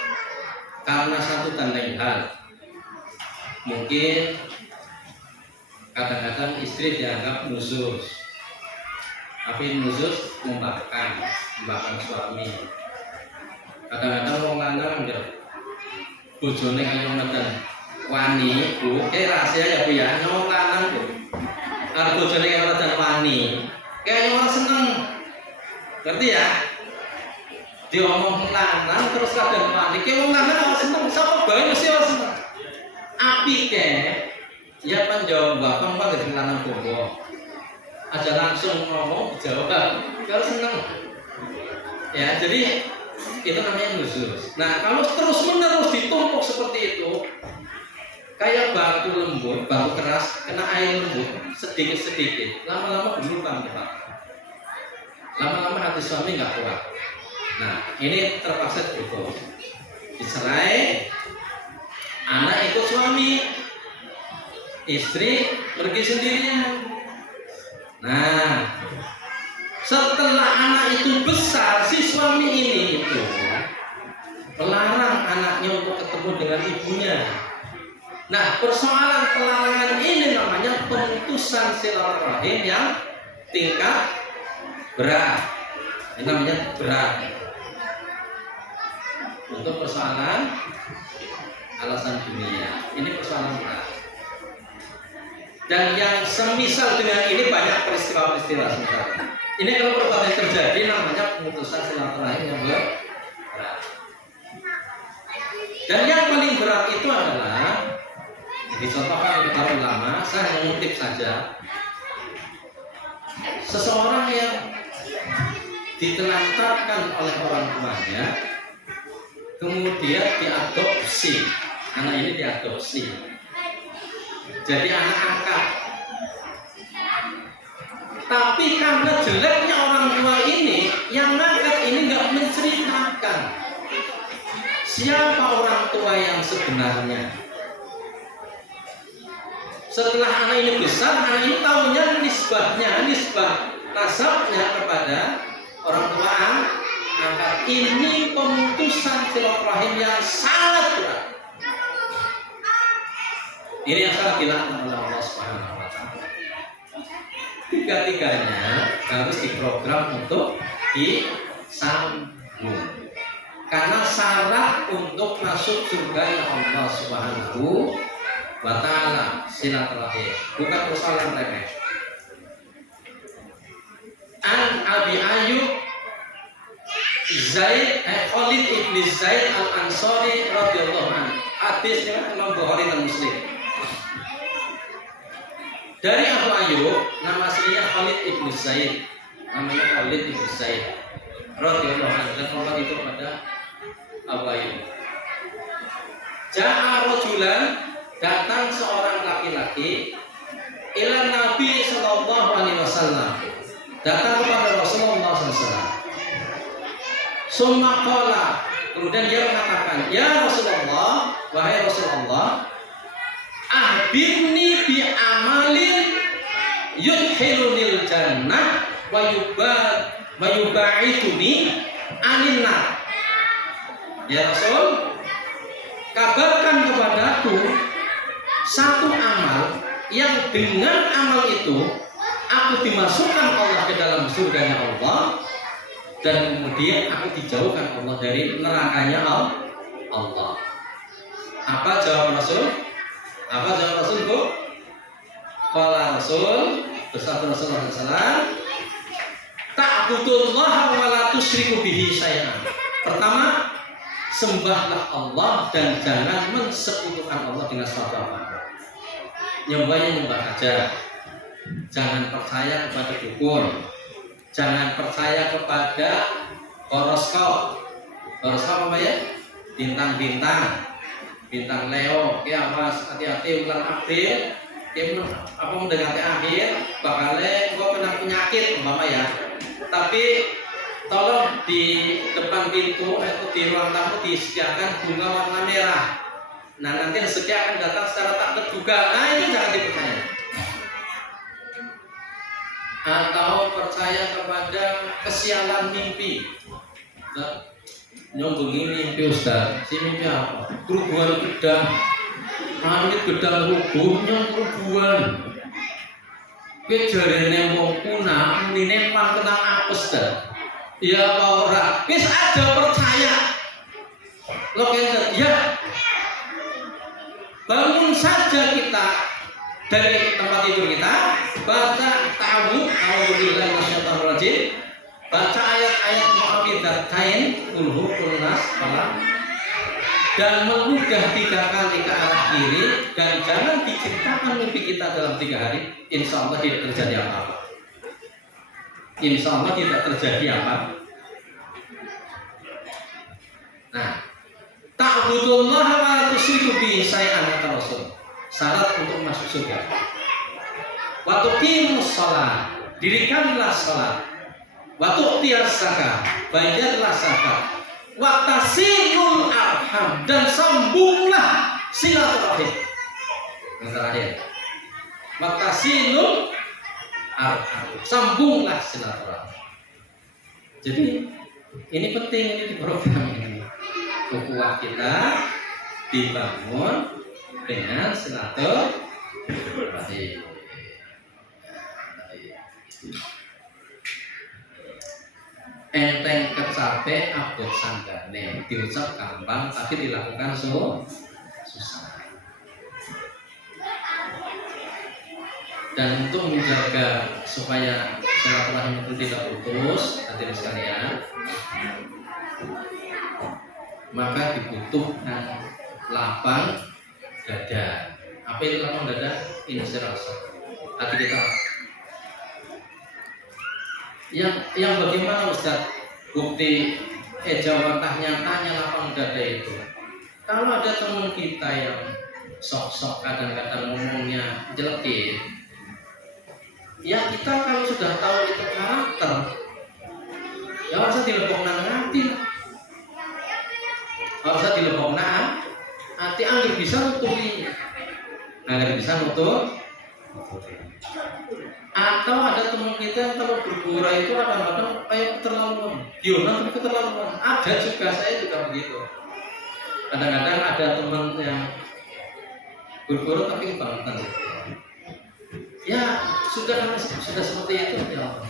karena satu dan lain hal, mungkin kadang-kadang istri dianggap nusus, tapi nusus membakar suami. Kadang-kadang orang lanang ya bojone kaya ngoten wani, Bu, rahasia ya Bu ya, wong lanang Bu. Arep bojone kaya ngoten wani, kaya orang seneng. Ngerti ya? Diomong lanang terus kadang wani, kaya wong lanang ora seneng, sapa bae mesti ora seneng. Api ke ya panjang bapak dari lanang bobo aja langsung ngomong dijawab kalau seneng ya, jadi itu namanya nusus. Nah kalau terus menerus ditumpuk seperti itu kayak batu lembut, batu keras kena air lembut sedikit lama-lama berlubang Pak. Lama-lama hati suami nggak kuat. Nah ini terpaksa dicerai, anak ikut suami, istri pergi sendirian. Nah, setelah anak itu besar, si suami ini itu melarang anaknya untuk ketemu dengan ibunya. Nah, persoalan pelarangan ini namanya pemutusan silaturahim yang tingkat berat. Ini namanya berat. Untuk persoalan alasan dunia, ini persoalan berat. Dan yang semisal dengan ini banyak peristiwa-peristiwa sebenarnya. Ini kalau perkara yang terjadi namanya pemutusan silaturahim yang berat. Dan yang paling berat itu adalah dicontohkan oleh para ulama, saya mengutip saja. Seseorang yang ditelantarkan oleh orang tuanya, kemudian diadopsi, anak ini diadopsi. Jadi anak angkat. Tapi karena jeleknya orang tua ini, yang angkat ini nggak menceritakan siapa orang tua yang sebenarnya. Setelah anak ini besar, anak ini tahunya nisbah nasabnya kepada orang tua angkat. Ini pemutusan silaturahim yang sangat berat. Ini yang sangat dilaknat oleh Allah Subhanahu wa Ta'ala. Tiga-tiganya harus diprogram untuk disambung. Karena syarat untuk masuk surga Allah Subhanahu wa Ta'ala silaturahim, bukan persoalan remeh. An Abi Ayyub Khalid ibn Zaid al-Ansari radhiyallahu anhu. Hadisnya Imam Bukhari dan Muslim. Dari Abu Ayyub, nama aslinya Khalid ibn Zaid, namanya Khalid ibn Zaid radhiyallahu anhu, dan orang itu pada Abu Ayyub. Ja'a rajulan, datang seorang laki-laki ila Nabi sallallahu alaihi wasallam, datang kepada Rasulullah SAW. Summa qala, kemudian dia mengatakan, ya Rasulullah, wahai Rasulullah, ahbirni bi amalin yudkhilunil jannah wa yubaiduni anin nar. Ya Rasul, kabarkan kepadaku satu amal yang dengan amal itu aku dimasukkan Allah ke dalam surganya Allah, dan kemudian aku dijauhkan Allah dari nerakanya Allah. Apa jawab Rasul? Apa jawab Rasul, Bu? Qala Rasul, bersabda Rasulullah SAW, ta'budullaha wa la tusyriku bihi syai'an. Pertama, sembahlah Allah dan jangan mensekutukan Allah dengan sesuatu apapun. Nyembahnya nyembah aja. Jangan percaya kepada dukun. Jangan percaya kepada horoskop. Horoskop apa ya? Bintang-bintang. Bintang Leo, ya mas, hati-hati bulan April. Apa mendekati akhir, bakalnya gua kena penyakit, umpama ya. Tapi tolong di depan pintu atau di ruang tamu disediakan bunga warna merah. Nah nanti rezeki akan datang secara tak terduga. Nah itu jangan dipercaya. Atau percaya kepada kesialan mimpi. Nyombongi mimpi Ustaz. Si mimpi apa? Kerubuhan gedang. Amit gedang rubuhnya kerubuhan. Kejarene wong kuna mune pan kenang apes ta. Ya apa ora? Wis aja percaya. Lo kene ya. Bangun saja kita dari tempat tidur kita, baca ta'awudz, a'udzubillahi minasyaitonir rajim. Baca ayat-ayat mu'awwidzatain, qul huwallahu ahad. Dan menggugah 3 kali ke arah kiri dan jangan diceritakan mimpi kita dalam 3 hari, insya Allah tidak terjadi apa-apa. Insya Allah tidak terjadi apa. Nah, ta'budullaha wa la tusyriku bihi syai'an kata Rasul. Syarat untuk masuk surga. Wa tuqimus shalah, dirikanlah salat. Wa tu'tiyaz zakah, bayarlah zakat. Watasilul arham, dan sambunglah silaturahim. Yang terakhir, watasilul arham, sambunglah silaturahim. Jadi ini penting, ini di program ini. Ukhuwah kita dibangun dengan silaturahim. Enteng kecape abot sanggane, diucap gampang tapi dilakukan susah. Dan untuk menjaga supaya silaturahim itu tidak putus, hadirin sekalian, maka dibutuhkan lapang dada. Apa itu lapang dada? Inspirasi. Hati kita. Yang bagaimana Ustaz bukti jawaban nyatanya lapang dada itu? Kalau ada teman kita yang sok-sok kadang-kadang ngomongnya jelekin, ya kita kalau sudah tahu itu karakter, ya harusnya dilebokna hati, harusnya dilebokna hati, anggar bisa nutupi, anggar bisa nutup. Atau ada teman kita yang kalau bergurau itu kadang-kadang kayak keterlaluan, Yonan tapi keterlaluan. Ada juga, saya juga begitu. Kadang-kadang ada teman yang bergurau tapi kebangetan. Ya sudah seperti itu ya.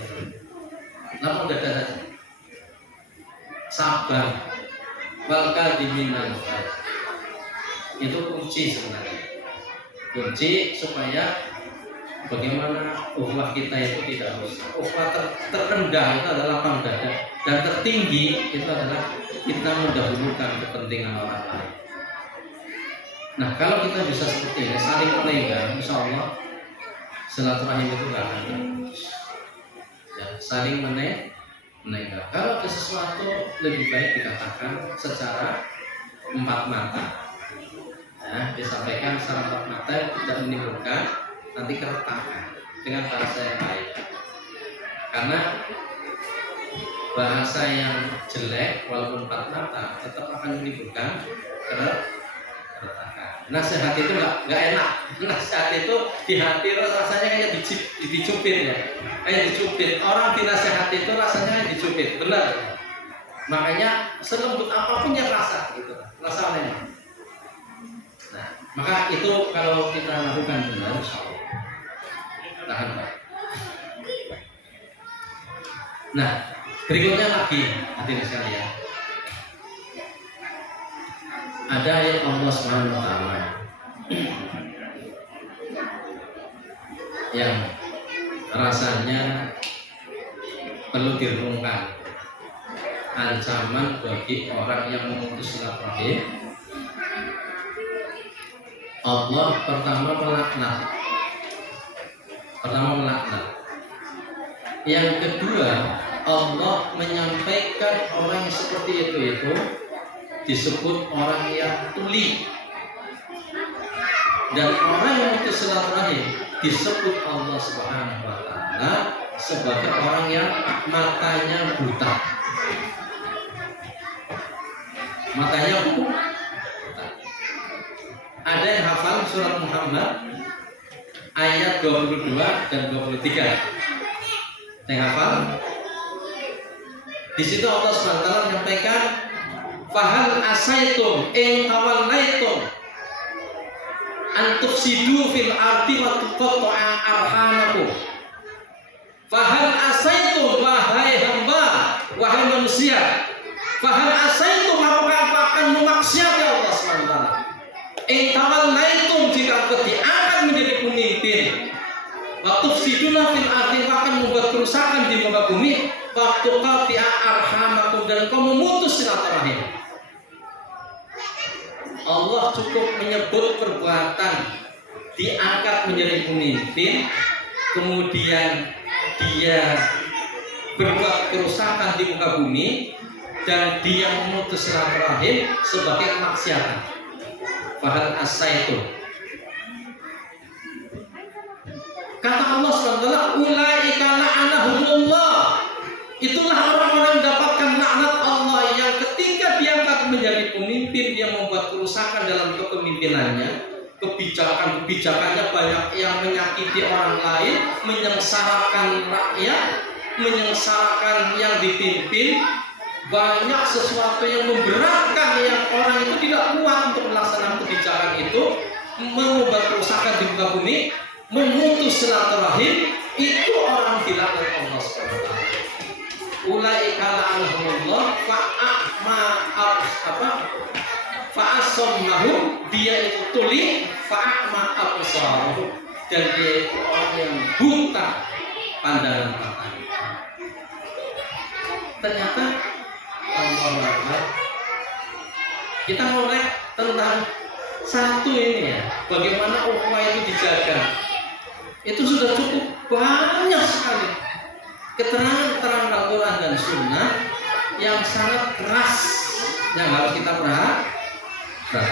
Lapang dada saja. Sabar. Walka diminan. Itu kunci sebenarnya. Kunci supaya bagaimana ukhuwah kita itu tidak rusak. Ukhuwah terendah itu adalah lapang dada, dan tertinggi itu adalah kita mendahulukan kepentingan orang lain. Nah, kalau kita bisa seperti ini, saling melenggang, insya Allah silaturahim itu nggak akan terputus. Ya, saling melenggang. Kalau ada sesuatu lebih baik dikatakan secara 4 mata. Ya, disampaikan secara 4 mata tidak menimbulkan nanti keretakan dengan bahasa yang baik, karena bahasa yang jelek walaupun 4 mata tetap akan menimbulkan keretakan. Nasihat itu nggak enak. Nasihat itu di hati rasanya kayak dicubit ya, kayak dicubit. Orang dinasehat itu rasanya kayak dicubit, benar. Makanya selembut apapun yang rasa gitu, rasanya. Nah, maka itu kalau kita lakukan benar, insya Allah tahan baik. Nah, berikutnya lagi hadirin sekalian. ada ayat Allah Subhanahu wa taala yang rasanya perlu direnungkan. Ancaman bagi orang yang memutus silaturahim. Allah pertama melaknat. Yang kedua, Allah menyampaikan orang yang seperti itu disebut orang yang tuli. Dan orang yang memutus silaturahim disebut Allah Subhanahu wa taala sebagai orang yang matanya buta. Matanya buta. Ada yang hafal surat Muhammad ayat 22 dan 23? Yang hafal? Di situ Allah SWT menyampaikan, "Fahal asaitum in tawallaitum an tufsidu fil ardi wa tuqatta'a arhamakum." Fahal asaitum, wahai hamba, wahai manusia, fahal asaitum, apakah akan memaksiati Allah SWT? In tawallaitum, jika engkau diangkat menjadi pemimpin, waktu siduna fil ardi, akan membuat kerusakan di muka bumi, waktu qati'a arhamakum, dan engkau memutus silaturahim. Allah cukup menyebut perbuatan diangkat menjadi pemimpin, kemudian dia berbuat kerusakan di muka bumi, dan dia memutus silaturahim sebagai kemaksiatan. Fahal asaitu. Kata Allah SWT, ulaika la'anahumullah. Itulah orang-orang yang mendapatkan laknat Allah, yang ketika diangkat menjadi pemimpin, dia membuat kerusakan dalam kepemimpinannya. Kebijakannya banyak yang menyakiti orang lain, menyengsarakan rakyat, menyengsarakan yang dipimpin. Banyak sesuatu yang memberatkan, yang orang itu tidak kuat untuk melaksanakan kebijakan itu, membuat kerusakan di muka bumi, memutus silaturahim. Itu orang dilaknat Allah SWT. Ulaika la'anahumullah fa'asammahum, dia itu tuli, fa'ama absaruhum, dan dia itu orang yang buta pandangan matanya. Ternyata kita ngorek tentang satu ini ya, bagaimana ukhuwah itu dijaga. Itu sudah cukup banyak sekali keterangan-keterangan Al-Quran dan Sunnah yang sangat keras, yang harus kita perhatikan.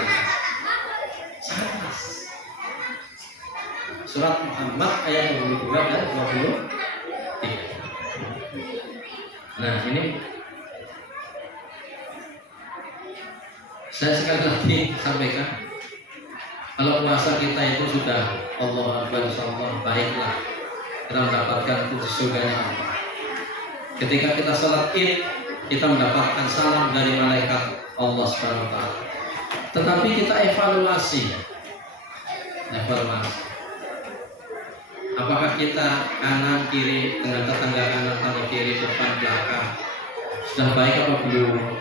Sangat keras. Surat Muhammad ayat 22 dan 23. Nah, ini saya sekali lagi sampaikan, kalau puasa kita itu sudah Allah Akbar, insyaallah baiklah, kita mendapatkan surganya Allah. Ketika kita sholat Id, kita mendapatkan salam dari malaikat Allah Subhanahu wa taala. Tetapi kita evaluasi. Apakah kita kanan kiri dengan tetangga kanan, tetangga kiri, depan belakang sudah baik apa belum?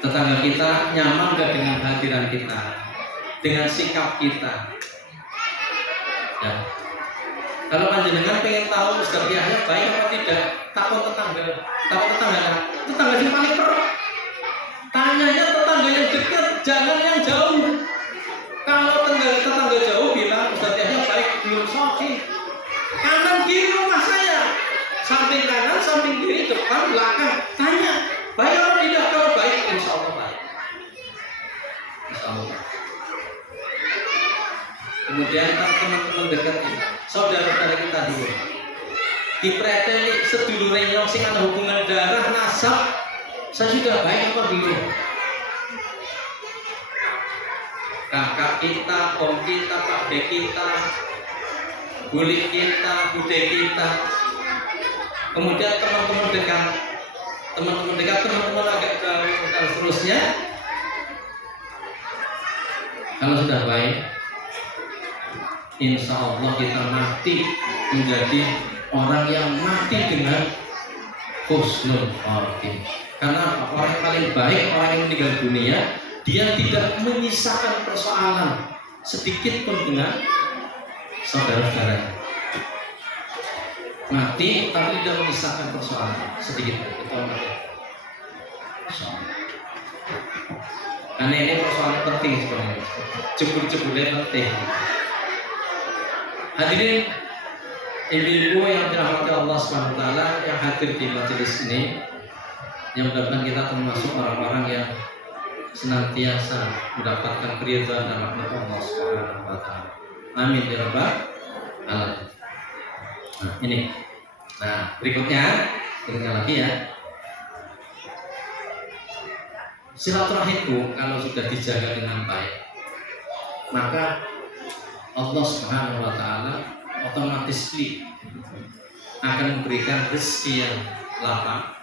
Tetangga kita nyaman gak dengan hadiran kita, dengan sikap kita? Ya. Kalau panjenengan pengen tahu Ustaz Yahya baik apa tidak, takut tetangga yang paling perut. Tanyanya tetangga yang dekat, jangan yang jauh. Kalau tetangga jauh bilang Ustaz Yahya baik, belum sahih. Kanan kiri rumah saya, samping kanan, samping kiri, depan, belakang, tanya baik apa tidak? Kalau baik, insya Allah baik. Insya Allah. Kemudian teman-teman dekat kita, saudara-saudara kita dulu, dipreteli sedulure yang sing ana hubungan darah nasab, saya sudah baik apa belum? Kakak kita, om kita, pak de kita, bulik kita, bude kita, kemudian teman-teman dekat, teman-teman agak jauh dan seterusnya. Kalau sudah baik, insya Allah kita mati menjadi orang yang mati dengan husnul khotimah. Karena orang yang paling baik, orang yang meninggal dunia dia tidak menyisakan persoalan sedikit pun dengan saudara-saudaranya. Mati tapi tidak menyisakan persoalan sedikit pun. Itu mati. Karena ini persoalan penting sebenarnya. Jebul-jebulnya penting. Hadirin ibu-ibu yang dirahmati Allah SWT yang hadir di majelis ini, yang mudah-mudahan kita termasuk orang-orang yang senantiasa mendapatkan keridhaan dan rahmat Allah SWT. Amin ya rabbal alamin. Nah ini, berikutnya lagi ya. Silaturahim itu kalau sudah dijaga dengan baik, maka Allah Subhanahu wa taala otomatis akan memberikan rezeki yang lapang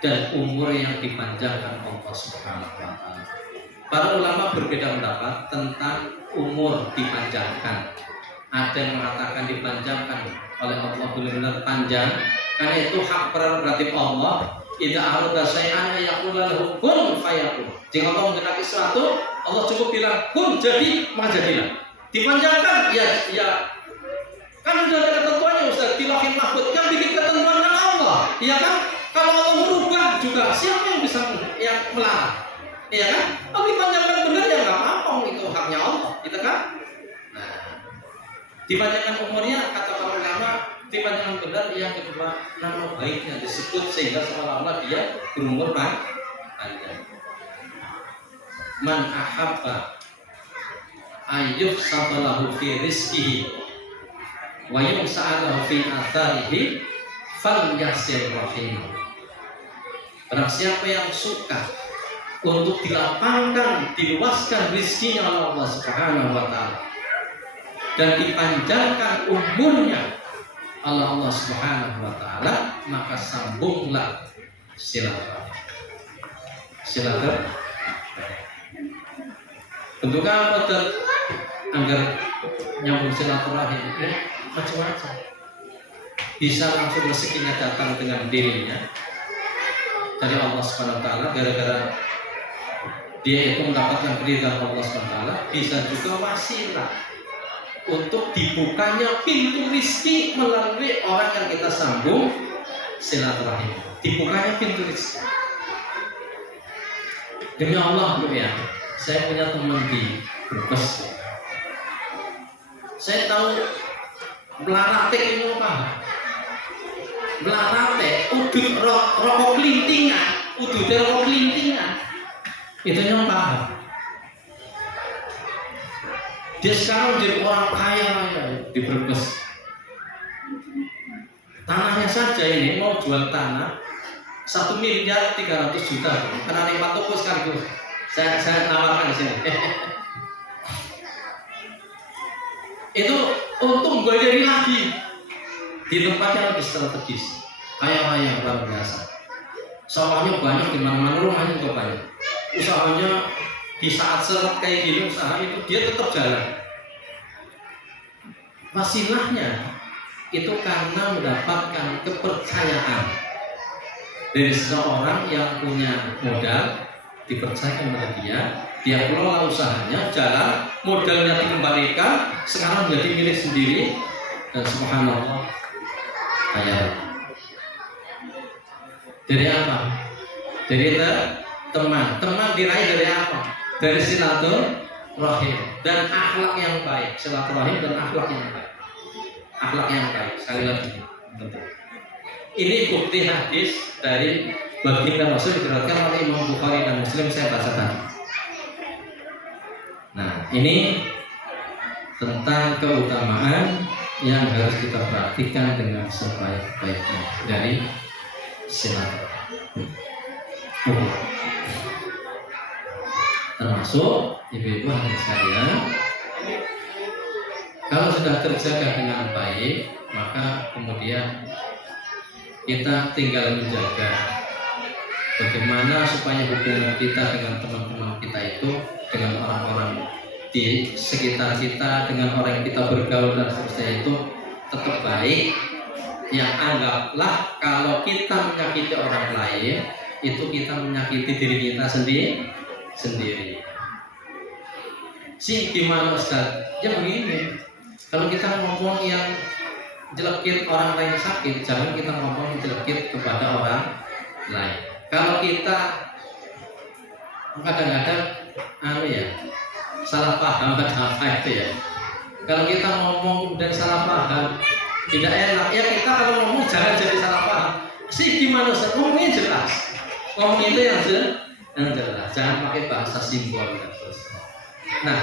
dan umur yang dipanjangkan Allah Subhanahu wa taala. Para ulama berbeda pendapat tentang umur dipanjangkan. Ada yang mengatakan dipanjangkan oleh Allah benar-benar panjang karena itu hak prerogatif Allah. Idza arada syai'an yaqulu lahu kun fayakun. Jika Allah menghendaki sesuatu, Allah cukup bilang kun, jadi maka jadilah. Dipanjangkan ya kan sudah ada ketentuannya Ustaz, di Lauhul Mahfuz kan bikin ketentuan kan Allah. Iya kan? Kalau Allah merubah juga siapa yang bisa yang melarang? Iya kan? Kalau dipanjangkan benar ya enggak apa-apa, itu haknya Allah, gitu kan? Nah, dipanjangkan umurnya kata para ulama, dipanjangkan benar yang kedua nama baiknya disebut sehingga seolah-olah dia berumur panjang. Man ahabba ayyub sabalahu fi rizqihi wa yumsa'alahu fi atharihi fal yasir rahim. Barang siapa yang suka untuk dilapangkan, diluaskan rizkinya oleh Allah Subhanahu wa taala dan dipanjangkan umurnya oleh Allah Subhanahu wa taala, maka sambunglah silaturahim. Bentuk apa tuh agar nyambung silaturahim? Macam-macam. Bisa langsung rezekinya datang dengan dirinya dari Allah Subhanahu wa taala gara-gara dia itu mendapatkan keridhaan Allah Subhanahu wa taala. Bisa juga wasilah untuk dibukanya pintu rizki melalui orang yang kita sambung silaturahim. Dibukanya pintu rizki. Demi Allah Bu ya, saya punya teman di Brebes. Saya tahu belarate itu apa? Belarate udut rokok kelintingan, rokok kelintingan. Itu yang paham. Dia sekarang menjadi orang kaya di Brebes. Tanahnya saja ini mau jual tanah 1 miliar 300 juta. Karena ini Pak Toko sekarang saya nawarkan di sini. Itu untung gue jadi lagi di tempat yang lebih strategis. Kaya luar biasa. Sawahnya banyak di mana-mana, rumahnya juga banyak. Usahanya di saat seret kayak gini usaha itu dia tetap jalan. Wasilahnya itu karena mendapatkan kepercayaan dari seseorang yang punya modal, dipercayakan pada dia kelola usahanya, jalan, modalnya dikembalikan, sekarang menjadi milik sendiri dan subhanallah kaya. Dari apa? Dari teman diraih dari apa? Dari silaturahim dan akhlak yang baik. Silaturahim dan akhlak yang baik. Akhlak yang baik. Sekali lagi, ini bukti hadis dari baginda Rasul diriwayatkan oleh Imam Bukhari dan Muslim. Saya bacakan. Nah, ini tentang keutamaan yang harus kita perhatikan dengan sebaik-baiknya dari silaturahim. Termasuk ibu-ibu hadirin sekalian, kalau sudah terjaga dengan baik, maka kemudian kita tinggal menjaga bagaimana supaya hubungan kita dengan teman-teman kita itu, dengan orang-orang di sekitar kita, dengan orang yang kita bergaul dan seterusnya itu tetap baik. Yang anggaplah kalau kita menyakiti orang lain, itu kita menyakiti diri kita sendiri. sendiri. Si gimana Ustaz? Ya begini, kalau kita ngomong yang jelekit orang lain sakit, jangan kita ngomong jelekit kepada orang lain. Kalau kita kadang-kadang salah paham apa itu ya. Kalau kita ngomong dan salah paham, tidak enak. Ya kita kalau ngomong jangan jadi salah paham. Si gimana Ustaz? Ngomongnya jelas. Ngomong itu yang jelas. Jangan pakai bahasa simbol dan seterusnya. Nah,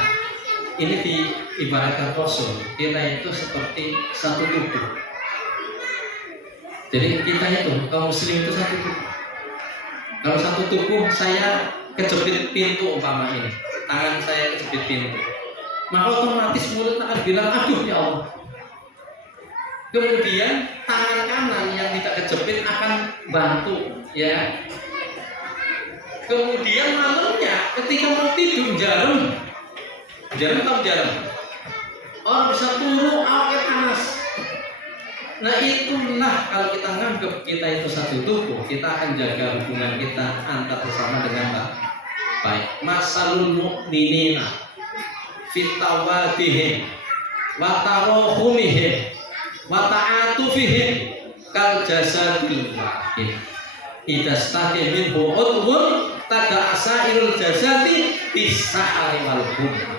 ini diibaratkan Rasul, kita itu seperti satu tubuh. Jadi kita itu, kaum muslim itu satu tubuh. Kalau satu tubuh, saya kejepit pintu umpama ini, tangan saya kejepit pintu, maka otomatis mulut akan bilang, aduh ya Allah. Kemudian tangan kanan yang tidak kejepit akan bantu, ya. Kemudian malamnya ketika mau tidur jarum orang bisa turu awet panas. Nah itulah kalau kita nganggap kita itu satu tubuh, kita akan jaga hubungan kita antar bersama dengan baik. Masalul mu'minina fit tawadihim wa tarahumihim wa ta'atufihim kal jasadil wahid. Idza staqi minhu udwun tada'asa ilal jasadi bisahari wal humma.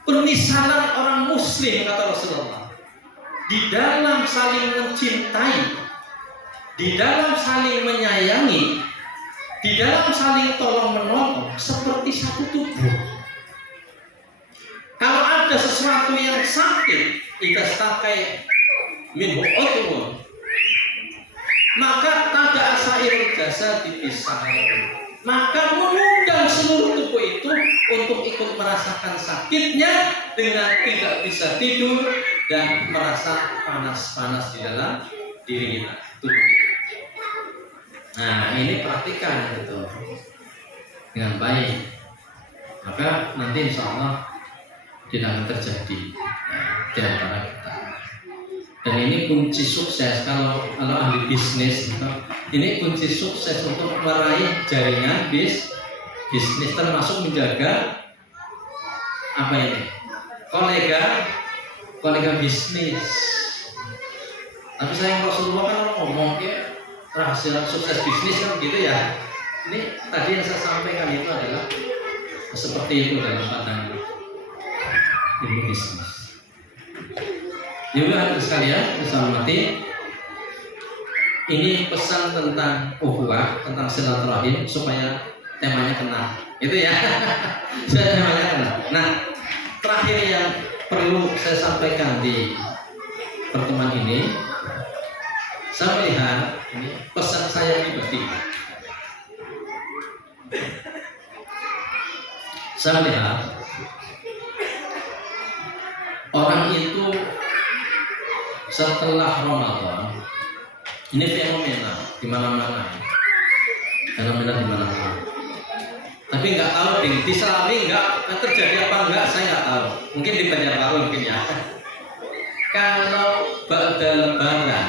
Permisalan orang muslim kata Rasulullah di dalam saling mencintai, di dalam saling menyayangi, di dalam saling tolong menolong seperti satu tubuh. Kalau ada sesuatu yang sakit, idza staqi minhu udwun, maka tada asairul jasa dipisahkan, maka mengundang seluruh tubuh itu untuk ikut merasakan sakitnya dengan tidak bisa tidur dan merasa panas-panas di dalam diri kita, tubuh kita. Nah ini perhatikan gitu dengan baik, maka nanti insya Allah tidak akan terjadi di antara kita. Dan ini kunci sukses kalau ahli bisnis, ini kunci sukses untuk meraih jaringan bisnis, termasuk menjaga apa ini, kolega bisnis. Tapi saya Rasulullah kan ngomong ya rahasia sukses bisnis kan gitu ya. Ini tadi yang saya sampaikan itu adalah seperti itu dalam pandangan ilmu bisnis. Juga sekalian, saya hormati, ini pesan tentang ukhuwah, tentang silaturahim supaya temanya kena, itu ya. Supaya temanya kena. Nah, terakhir yang perlu saya sampaikan di pertemuan ini, saya melihat ini pesan saya pribadi. Saya melihat orang itu setelah Ramadan ini fenomena di mana-mana, tapi nggak tahu di Selami nggak terjadi apa enggak, saya nggak tahu, mungkin di Banjarbaru mungkin ya. Kalau ba'da lebaran,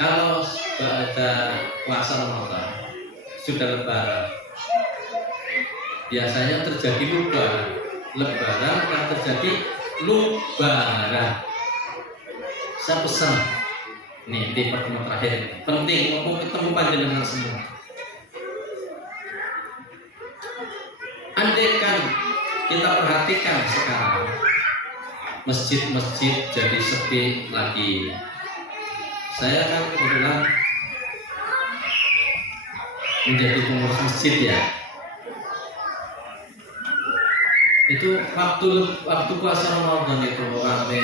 kalau ba'da puasa Ramadan sudah lebaran, biasanya terjadi lebaran akan terjadi lubaran. Saya pesan nih di pertemuan terakhir ini, penting untuk ketemu panjenengan semua. Andaikan kita perhatikan sekarang masjid-masjid jadi sepi lagi. Saya kan kebetulan menjadi pengurus masjid ya. Itu waktu puasa Ramadan itu rame,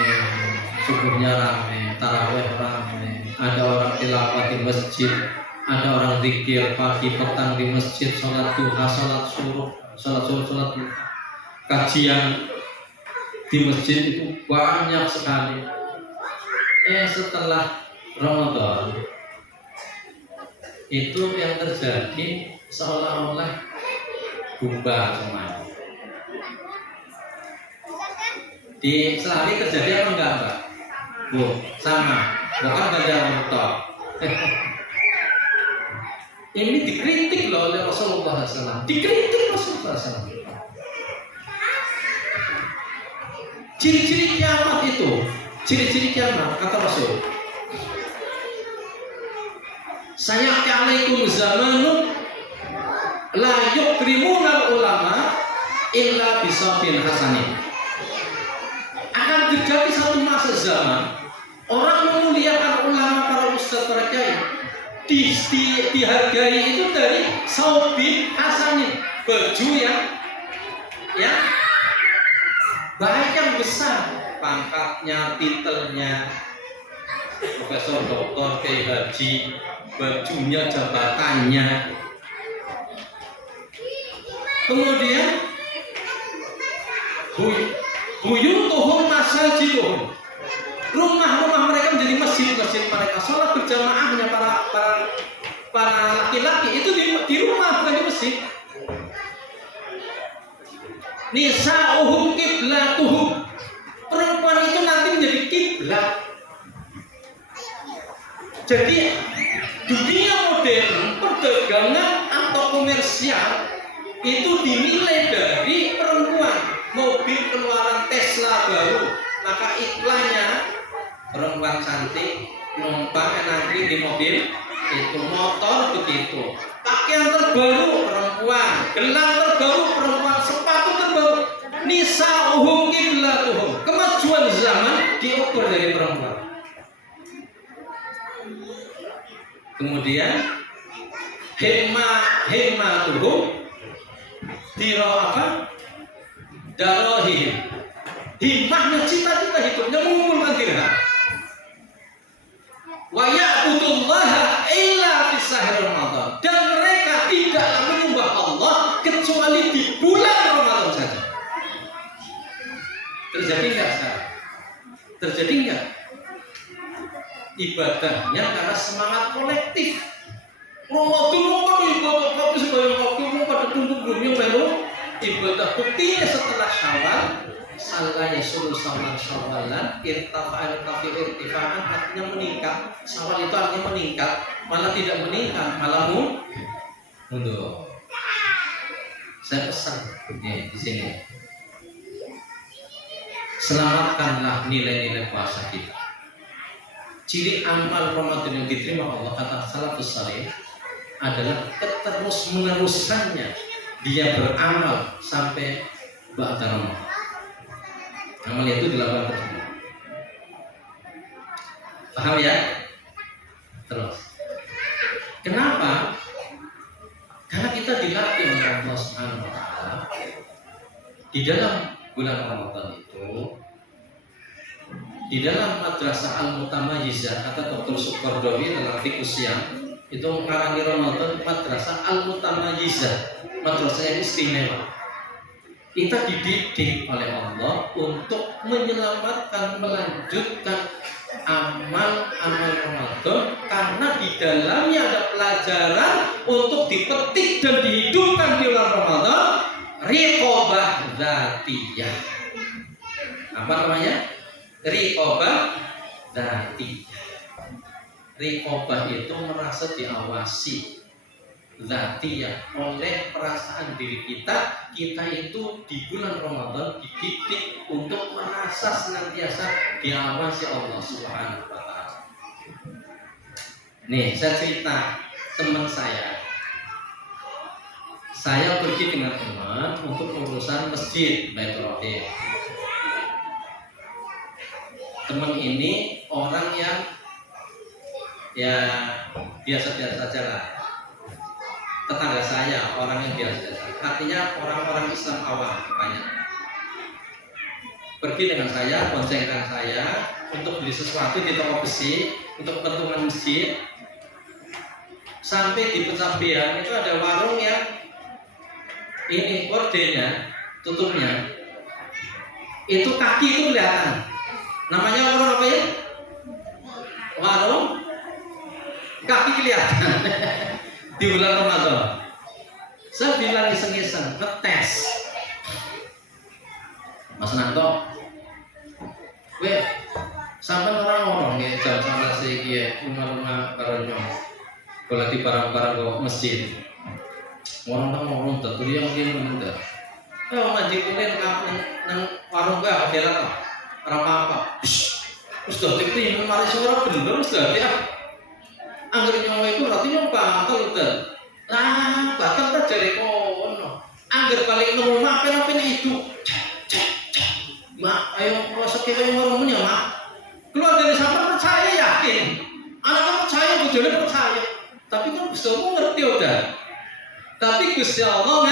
subuhnya rame, tarawih rame, ada orang tilawah di masjid, ada orang zikir pagi petang di masjid, sholat duha, sholat subuh, sholat duha, kajian di masjid itu banyak sekali. Setelah Ramadan itu yang terjadi seolah-olah bubar semuanya. Di Selari terjadi apa enggak Mbak? Bu, sama. Bukan Banjarbaru. Ini dikritik loh oleh Rasulullah SAW. Dikritik Rasulullah SAW. Ciri-ciri kiamat itu, ciri-ciri kiamat kata Rasul. Sayati alaikum zamanun la yukrimuna ulama illa bisabin hasanin. Akan terjadi satu masa zaman orang memuliakan ulama, para ustaz, para kiai, dihargai itu dari saubin hasanin, baju yang baik, yang besar, pangkatnya, titelnya, profesor, doktor, kiai haji, bajunya, jabatannya. Kemudian buyutuhum masajiduhum, rumah-rumah mereka menjadi masjid-masjid mereka. Sholat berjamaahnya para laki-laki itu di rumah, bukan di masjid. Nisa'uhum kiblatuhum, perempuan itu nanti menjadi kiblat. Jadi dunia modern, perdagangan atau komersial itu dinilai dari perempuan. Mobil keluaran Tesla baru, maka iklannya perempuan cantik numpang nanti di mobil itu, motor begitu, pakaian terbaru perempuan, gelang terbaru perempuan, sepatu terbaru. Nisa'uhum kiblatuhum, kemajuan zaman diukur dari perempuan. Kemudian himatuhum diro apa? Darohim, himmahnya, cita-cita hidupnya mengumpulkan dirham. Wa ya'budullaha illa fi syahr Ramadan, dan mereka tidak menyembah Allah kecuali di bulan Ramadan saja. Terjadi enggak sekarang? Terjadi enggak? Ibadahnya karena semangat kolektif. Ramadan ibadah tapi sebagai waktu pada tuntut dunia baru ibadah. Buktinya setelah Syawal, salah yasulu syawalan irtafa'al kafir irtifa'an, artinya meningkat. Syawal itu artinya meningkat, malah tidak meningkat, malah mundur. Saya pesan di sini, selamatkanlah nilai-nilai puasa kita. Ciri amal Ramadan yang diterima Allah, kata salafus saleh, adalah keterus-menerusannya dia beramal sampai ba'da Ramadan. Amal itu dilakukan terus. Paham ya? Terus. Kenapa? Karena kita dilatih oleh Allah Subhanahu wa taala di dalam bulan Ramadan itu, di dalam Madrasah Al-Mutamayyizah atau Dr. Sukordowi dalam Fiqh Siang itu mengarani Ramadan Madrasah Al-Mutamayyizah, madrasah yang istimewa. Kita dididik oleh Allah untuk menyelamatkan, melanjutkan amal-amal Ramadan, karena di dalamnya ada pelajaran untuk dipetik dan dihidupkan di bulan Ramadan, riqobah dzatiyah. Apa namanya? Riqobah dzatiyah. Riqobah itu merasa diawasi, dzatiyah, oleh perasaan diri kita. Kita itu di bulan Ramadan dididik untuk merasa senantiasa diawasi Allah Subhanahu wa taala. Nih, saya cerita teman saya. Saya pergi dengan teman untuk urusan masjid Baitul Rahim. Teman ini orang yang ya biasa-biasa saja lah. Tetangga saya orang yang biasa-biasa, artinya orang-orang Islam awam banyak. Pergi dengan saya, boncengkan saya untuk beli sesuatu di toko besi untuk kepentingan masjid. Sampai di Pecabian itu ada warung yang ini kordennya, tutupnya itu kaki itu kelihatan. Namanya warung apa ya? Warung kaki kelihatan. Di bulan Ramadan saya bilang iseng-iseng, ngetes Mas Nanto, sampai orang-orang ya jam sampai segi rumah-rumah karena Kalau barang-barang ke masjid, orang tuh yang bener. Ngaji kulen nang warung gak ada apa? Apa? Ustaz itu yang mari suara bener Ustaz ya. Angger nyawa itu berarti yang batal kan. Batal tak jare kono. Angger balik nemu apa itu. Mak, ayo masuk ke warung punya mak. Keluar dari sampah percaya yakin. Anak percaya, bojone percaya. Tapi kan Gusti Allah ngerti udah. Tapi Gusti Allah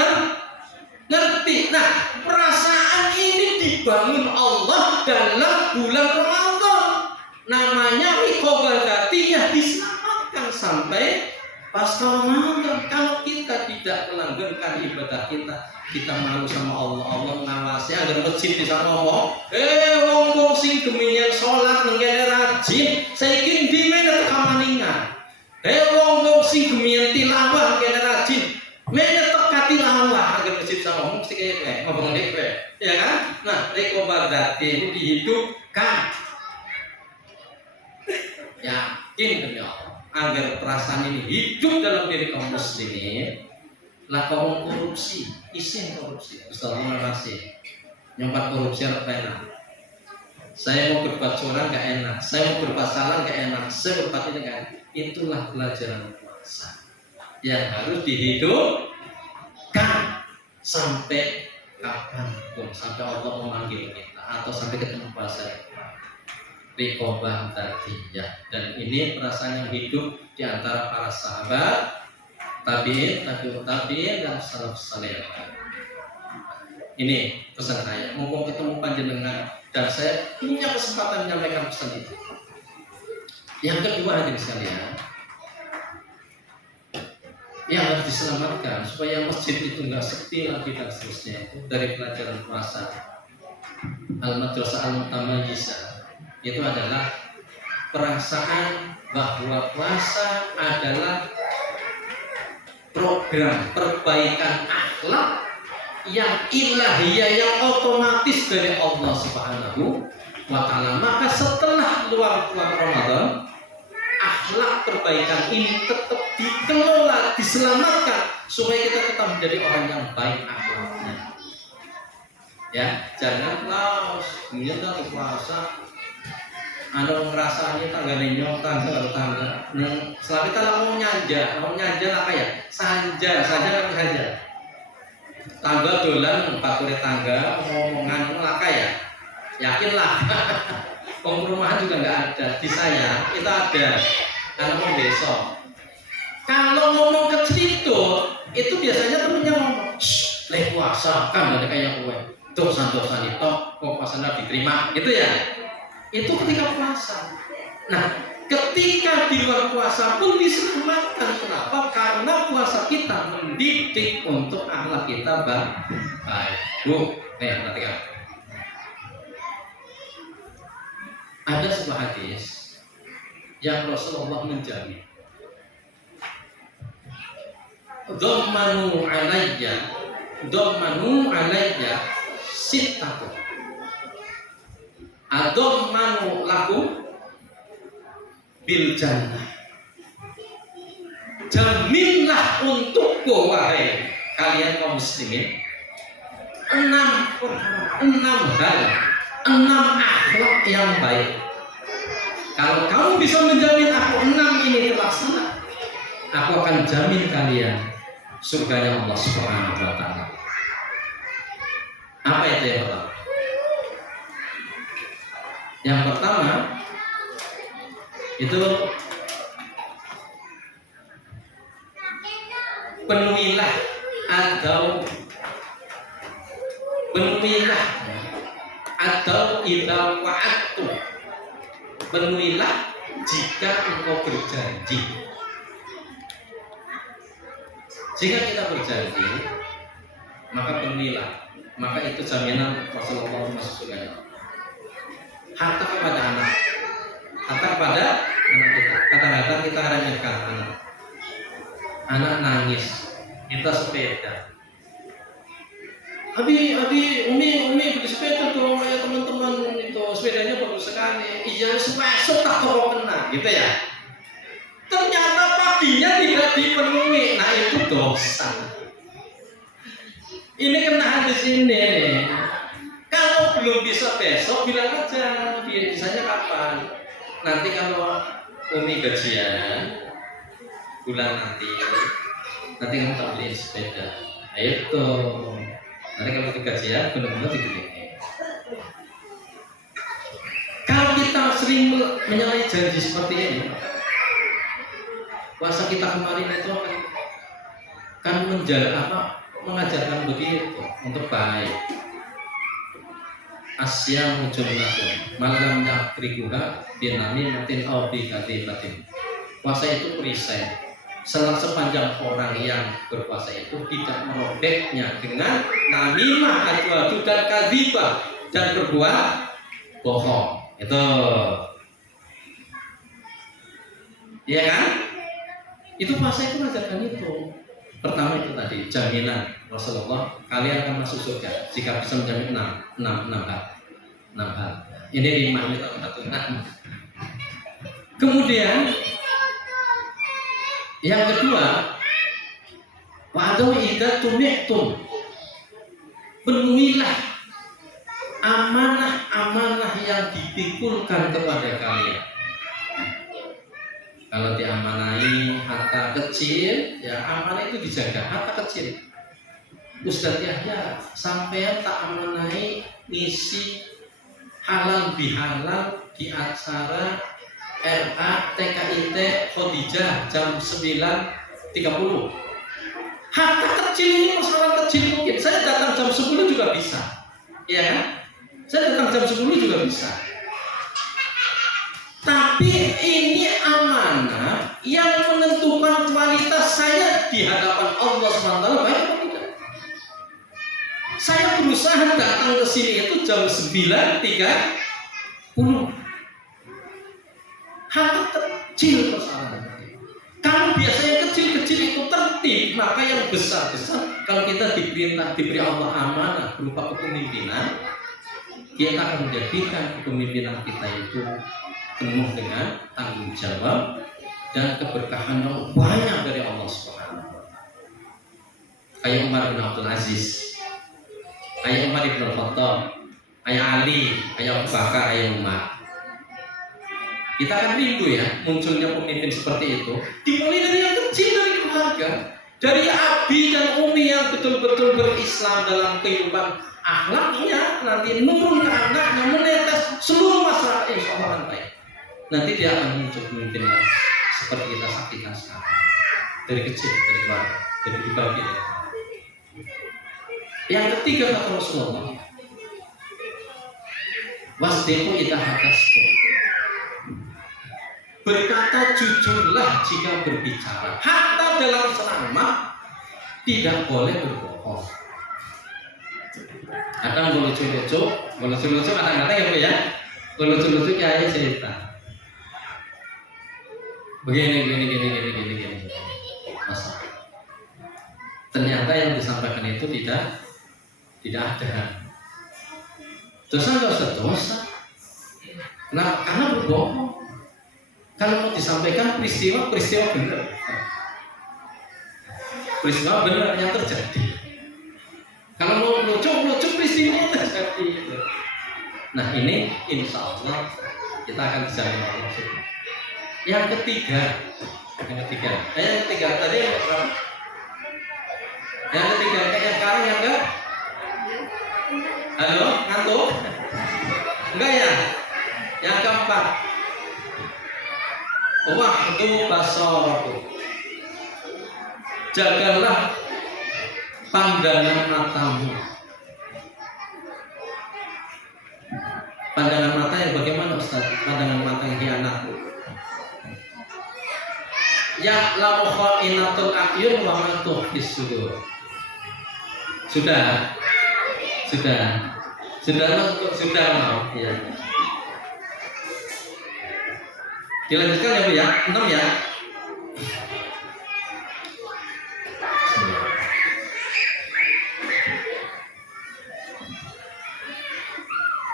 ngerti. Nah, perasaan ini dibangun Allah dalam bulan Ramadan. Namanya iqobadati, diselamatkan sampai pasca Ramadan. Kalau kita tidak melanggarkan ibadah kita malu sama Allah. Allah mengawasi agar masjid bisa ngomong, wong sing geminyan sholat nengkene rajin, saiki ndi meneh kamaningan. Wong sing geminyan tilawah nengkene rajin, meneh teka tilawah agar masjid bisa ngomong mesti kayak ngomong kowe. Ya kan? Nah, iqobadati itu dihidupkan. Yakin demi Allah agar perasaan ini hidup dalam diri kaum muslimin. Lah kaum korupsi, isin korupsi. Ustaz makasih. Nyompat korupsi apa enak? Saya mau berbuat curang gak enak. Saya mau berbuat salah gak enak. Saya berbuat ini gak enak. Itulah pelajaran puasa yang harus dihidupkan sampai kapanpun, sampai Allah memanggil kita atau sampai ketemu puasa Riqobah tadiyah. Dan ini perasaan yang hidup di antara para sahabat, tabi'in, tabi'ut tabi'in, dan salafus saleh. Ini pesan saya. Mumpung ketemu panjenengan dan saya punya kesempatan menyampaikan pesan itu. Yang kedua hadirin sekalian, yang harus diselamatkan supaya masjid itu enggak sepi lagi dan seterusnya itu dari pelajaran puasa Al-Madrasah Al-Mutamayyizah itu adalah perasaan bahwa puasa adalah program perbaikan akhlak yang ilahiyah, yang otomatis dari Allah Subhanahu wa Ta'ala. Maka setelah keluar Ramadan, akhlak perbaikan ini tetap dikelola, diselamatkan supaya kita tetap menjadi orang yang baik akhlaknya. Ya, jangan laos, nyata puasa. Anda ngerasanya tangga nenyong, tangga. Setelah kita mau nyanja lah kayak sanja saja. Tangga dolan, pakure tangga, ngomongan lah kayak, yakinlah. Perumahan juga nggak ada di saya, itu ada karena mau besok. Kalau ngomong kecil itu biasanya temennya ngomong, leh puasa kan ada kayak gue, dosa itu kok puasanya diterima, gitu ya. Itu ketika puasa. Nah, ketika di luar puasa pun diselamatkan. Kenapa? Karena puasa kita mendidik untuk akhlak kita baik. Bu, perhatikan. Ada sebuah hadis yang Rasulullah menjamin, Dhammanu alayya sittatu Dhammanu lakum bil jannah. Jaminlah untukku wahai kalian kaum muslimin 6 hal, 6 akhlak yang baik. Kalau kamu bisa menjamin aku 6 ini terlaksana, aku akan jamin kalian surganya Allah Subhanahu wa Ta'ala. Apa itu yang pertama? Yang pertama itu penuhilah atau idza wa'adtu, penuhilah jika engkau berjanji. Jika kita berjanji, maka penuhilah, maka itu jaminan Rasulullah masuk surga. Harta kepada anak kita. Kadang-kadang kita remehkan anak nangis, kita sepeda. Umi beli sepeda dong, kayak teman-teman itu sepedanya bagus sekali. Iya, sepasok tak kau kena, gitu ya. ternyata paginya tidak dipenuhi. Nah itu dosa. Ini kena di sini nih. Kalau belum bisa besok bilang aja. Biasanya kapan? Nanti kalau Umi gajian bulan nanti kamu tak beli sepeda. Ayo tuh. Nanti kamu gajian benar-benar dibeli. Kalau kita sering menyalahi janji seperti ini, puasa kita kemarin itu kan mengajarkan begitu untuk baik. Asyam jumlahum malam yakrikuha binami matin au bi katibatin. Puasa itu perisai. Sepanjang orang yang berpuasa itu tidak merobeknya dengan namimah, adu-adu dan kadzibah dan berbuat bohong. Itu. Iya kan? Itu puasa itu mengajarkan itu. Pertama itu tadi jaminan Rasulullah kalian akan masuk surga jika bisa menjamin 6 hal. Ini 5 ini satu. Kemudian yang kedua, wa'adu idza tumi'tum, penuhilah amanah-amanah yang dipikulkan kepada kalian. Kalau diamanai harta kecil, ya amanah itu dijaga, harta kecil. Ustaz Yahya, sampean tak amanai ngisi halal bihalal di acara RA TKIT Khadijah jam 9.30. Harta kecil ini masalah kecil mungkin. Saya datang jam 10 juga bisa. Iya kan? Saya datang jam 10 juga bisa. Tapi ini amanah yang menentukan kualitas saya di hadapan Allah SWT baik atau tidak. Saya berusaha datang ke sini itu jam 9.30. Hal kecil persoalannya. Kalau biasanya kecil-kecil itu tertib, maka yang besar-besar kalau kita diberi Allah amanah berupa kepemimpinan, kita akan menjadikan kepemimpinan kita itu penuh dengan tanggung jawab dan keberkahan yang banyak dari Allah Subhanahu wa taala. Kayak Umar bin Abdul Aziz, kayak Umar bin Khattab, kayak Ali, kayak Abu Bakar, kayak Umar. Kita akan rindu ya munculnya pemimpin seperti itu. Dimulai dari yang kecil, dari keluarga, dari abi dan umi yang betul-betul berislam dalam kehidupan akhlaknya, nanti menurun ke anaknya, menetes seluruh masyarakat insya Allah akan baik. Nanti dia akan muncul pemimpin seperti kita saksikan sekarang. Dari kecil, dari keluarga, dari pribadi. Yang ketiga kata Rasulullah, wasdiqu idza hadastu. Berkata jujurlah jika berbicara. Hatta dalam ceramah tidak boleh berbohong. Kadang lucu-lucu kadang-kadang ya, lucu-lucu kayak cerita. Begini. Masa. Ternyata yang disampaikan itu tidak ada. Dosa nggak usah dosa. Nah, karena berbohong. Kalau mau disampaikan peristiwa benar. Peristiwa benar yang terjadi. Kalau mau lucu peristiwa yang terjadi. Nah ini insya Allah kita akan dijamin Allah. Yang ketiga tadi yang sekarang yang enggak. Halo, ngantuk? Enggak ya? Yang keempat, wahdu basaraku, jagalah pandangan matamu. Pandangan mata yang bagaimana Ustaz? Pandangan mata yang khianat. Ya la kha'inatul a'yun wa ma tukhfis sudur. Sudah mau ya. Dilanjutkan ya Bu ya, 6 ya.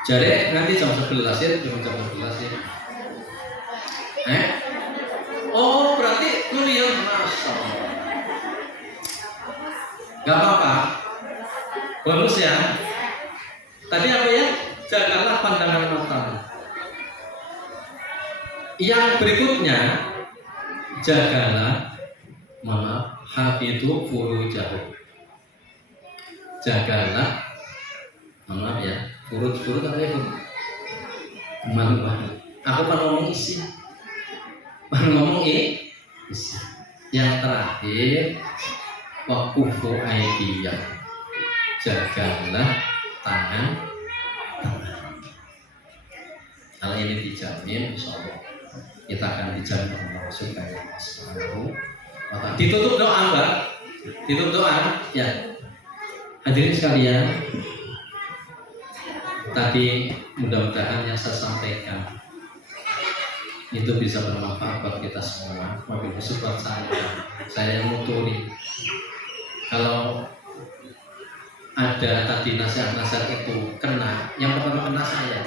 Jadi nanti jam 11 ya, jam 11 ya. Oh berarti Kuliah, Masya Allah. Gak apa-apa. Bonus ya. Tadi apa ya? Jagalah pandangan mata. Yang berikutnya, jagalah hafidhu furujahu. Jagalah, maaf ya, furuj apa ya? Aku kan ngomong isi. Ngomong isi. Yang terakhir, wakufu aidiyah. Jagalah tangan. Kalau ini dijamin, insya Allah kita akan dijamin Allah supaya Subhanahu wa ta'ala. Ditutup doa, Mbak. Ditutup doa, ya. Hadirin sekalian, tadi mudah-mudahan yang saya sampaikan itu bisa bermanfaat buat kita semua. Wabil khusus buat saya yang muturi. Kalau ada tadi nasihat-nasihat itu kena, yang pertama kena saya.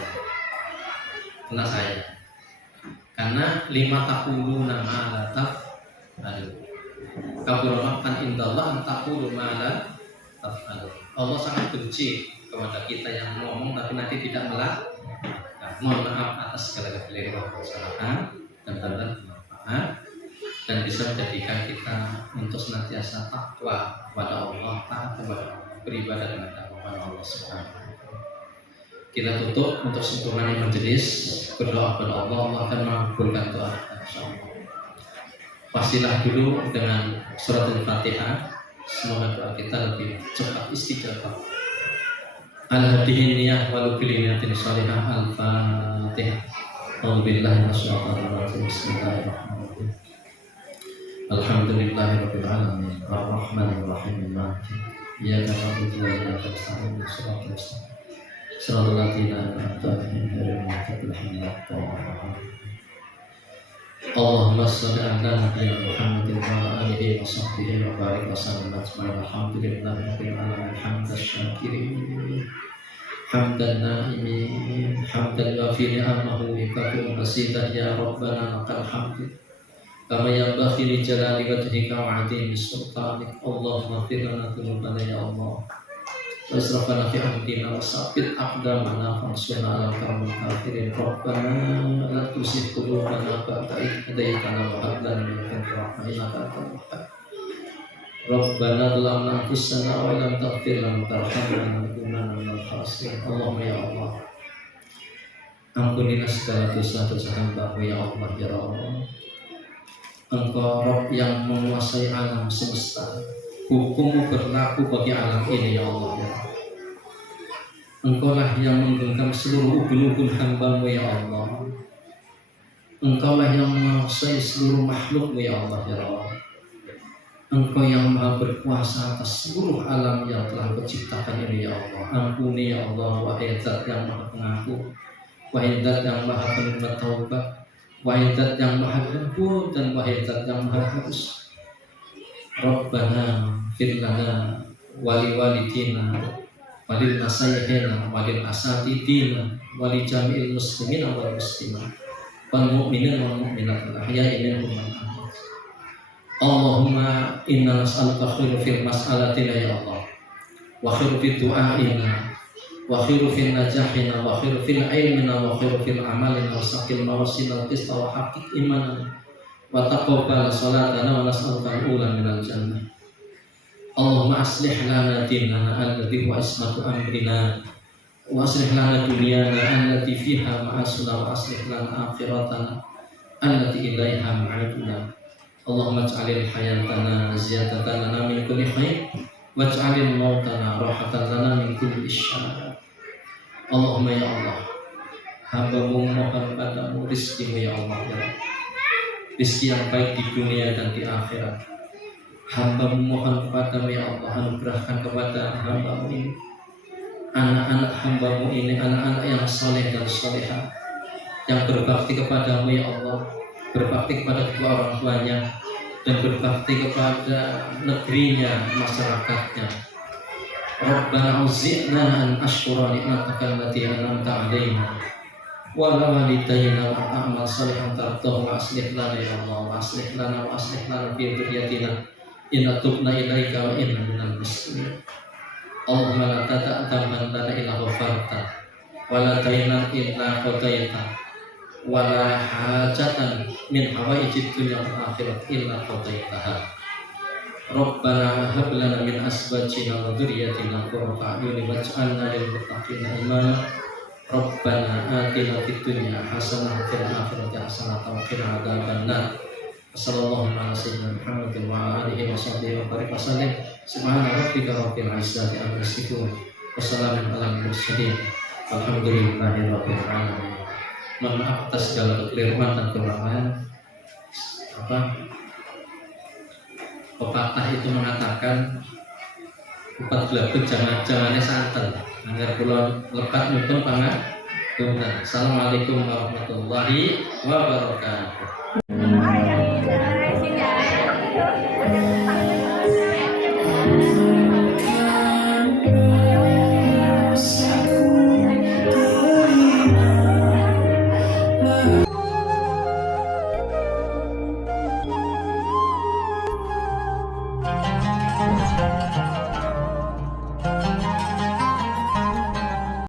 Karena 5 taqulu nama la taf'alu. Kabura maqtan indallah an taqulu ma la taf'alu. Allah sangat benci kepada kita yang ngomong tapi nanti tidak melakukan. Mohon maaf atas segala kekeliruan kesalahan dan tanda bermanfaat dan bisa menjadikan kita untuk senantiasa takwa kepada Allah, taat kepada Allah, beribadah kepada Allah Subhanahu wa ta'ala. Kita tutup untuk sempurna majelis, berdoa kepada Allah, Allah akan mengabulkan doa kita insyaallah. Pastilah dulu dengan surat Al-Fatihah, semoga doa kita lebih cepat istijabah. Al-hadihin niyah walau biliniyatin salihah. Al-Fatihah. A'udzubillahi minasyaitonir rajim. Bismillahirrahmanirrahim. Alhamdulillahirabbil alamin. Arrahmanir rahim. Maliki iyyaka na'budu wa iyyaka nasta'in. Shiratal ladzina an'amta 'alaihim ghairil maghdubi 'alaihim. Allahumma shalli 'ala nabiyyina Muhammadin wa 'ala alihi wa sahbihi wa barik wa sallim ajma'in. Alhamdulillahi rabbil alamin. Hamdan syakirin, hamdan na'imin, hamdan wafi ni'amahu wa kafi masidah. Ya Rabbana lakal hamdu kama yanbaghi li jalali wajhika wa 'azimi sultanik. Allahumma ighfir lana dhunubana ya Allah. Wasrafana fi amdina wa sabit aqdamana fansurna ala qawmil kafirin. Rabbana la tuzigh qulubana ba'da idh hadaytana wa hab lana min ladunka rahmah innaka antal wahhab. Rabbana zalamna anfusana wa lam taghfir lana wa tarhamna lanakunanna minal khasirin. Allahumma ya Allah, ampunilah segala dosa-dosa hamba-Mu ya Allah ya Allah. Engkau Rabb yang menguasai alam semesta, hukum-Mu berlaku bagi alam ini ya Allah ya. Engkaulah yang menggenggam seluruh ubun-ubun hamba-Mu ya Allah. Engkaulah yang menguasai seluruh makhluk-Mu ya Allah ya Allah. Engkau yang maha berkuasa atas seluruh alam yang telah Kau ciptakan ini ya Allah. Ampuni ya Allah, wahai Zat yang maha pengampun, wahai Zat yang maha penerima taubat, wahai Zat yang maha lembut, dan wahai Zat yang maha halus. Rabbana fir lana wali walidina walil masayyihina walil asatidina wali jami'il muslimina wal muslimat wal mu'minin wal mu'minat al ahya'i minhum wal amwat. Allahumma inna nas'aluka khairu fil mas'alatina ya Allah, wa khairu fid du'aina, wa khairu fil najahina, wa khairu fil ilmina, wa khairu fil amalina, wa saqil mawasina wa qista wa haqiq imanana wa taqabbal salatana wa nas'aluka al-ula minal jannah. Allahumma aslih lana dinana alladhi huwa ismatu amrina, wa aslih lana dunyana allati fiha ma'asuna, wa aslih lana akhiratana allati ilaiha ma'aduna. Allahumma ij'alil hayatana ziyadatan lana min kulli khair, waj'alil mautana rahatan lana min kulli syarr. Allahumma ya Allah, hamba-Mu mohon padamu rizki-Mu ya Allah ya Allah, rizki yang baik di dunia dan di akhirat. Hamba mohon kepadamu ya Allah, anugerahkan kepada hamba-Mu ini anak-anak hamba-Mu ini, anak-anak yang saleh dan salehah, yang berbakti kepadamu ya Allah, berbakti kepada kedua orang tuanya dan berbakti kepada negerinya, masyarakatnya. Rabbana auzi'na an ashkura ni'mataka allati an'amta 'alaina wa walidayna wa a'mal salihan tardahu wa aslih lana ya Allah wa aslih lana fi dzurriyyatina inna tubna ilaika wa inna minal muslimin. Allahumma la tada'aman lana illa ghafarta wa la daynan illa qadaita wa la hajatan min hawaijid dunya wal akhirah illa qadaitaha. Rabbana hab lana min azwajina wa dzurriyyatina qurrata a'yun waj'alna lil muttaqina imama. Rabbana atina fid dunya hasanah wa fil akhirati hasanah wa qina adzabannar. Sallallahu ala sayyidina Muhammadin wa alihi wa sahbihi wa barik wasallim. Subhana rabbika rabbil izzati amma yasifun wa salamun alal mursalin. Alhamdulillahi rabbil alamin. Mohon maaf atas segala kekeliruan dan kekurangan. Pepatah itu mengatakan upat gelabut jangan-jangannya santen. Agar kula lepat nyuwun pangapunten. Assalamualaikum warahmatullahi wabarakatuh.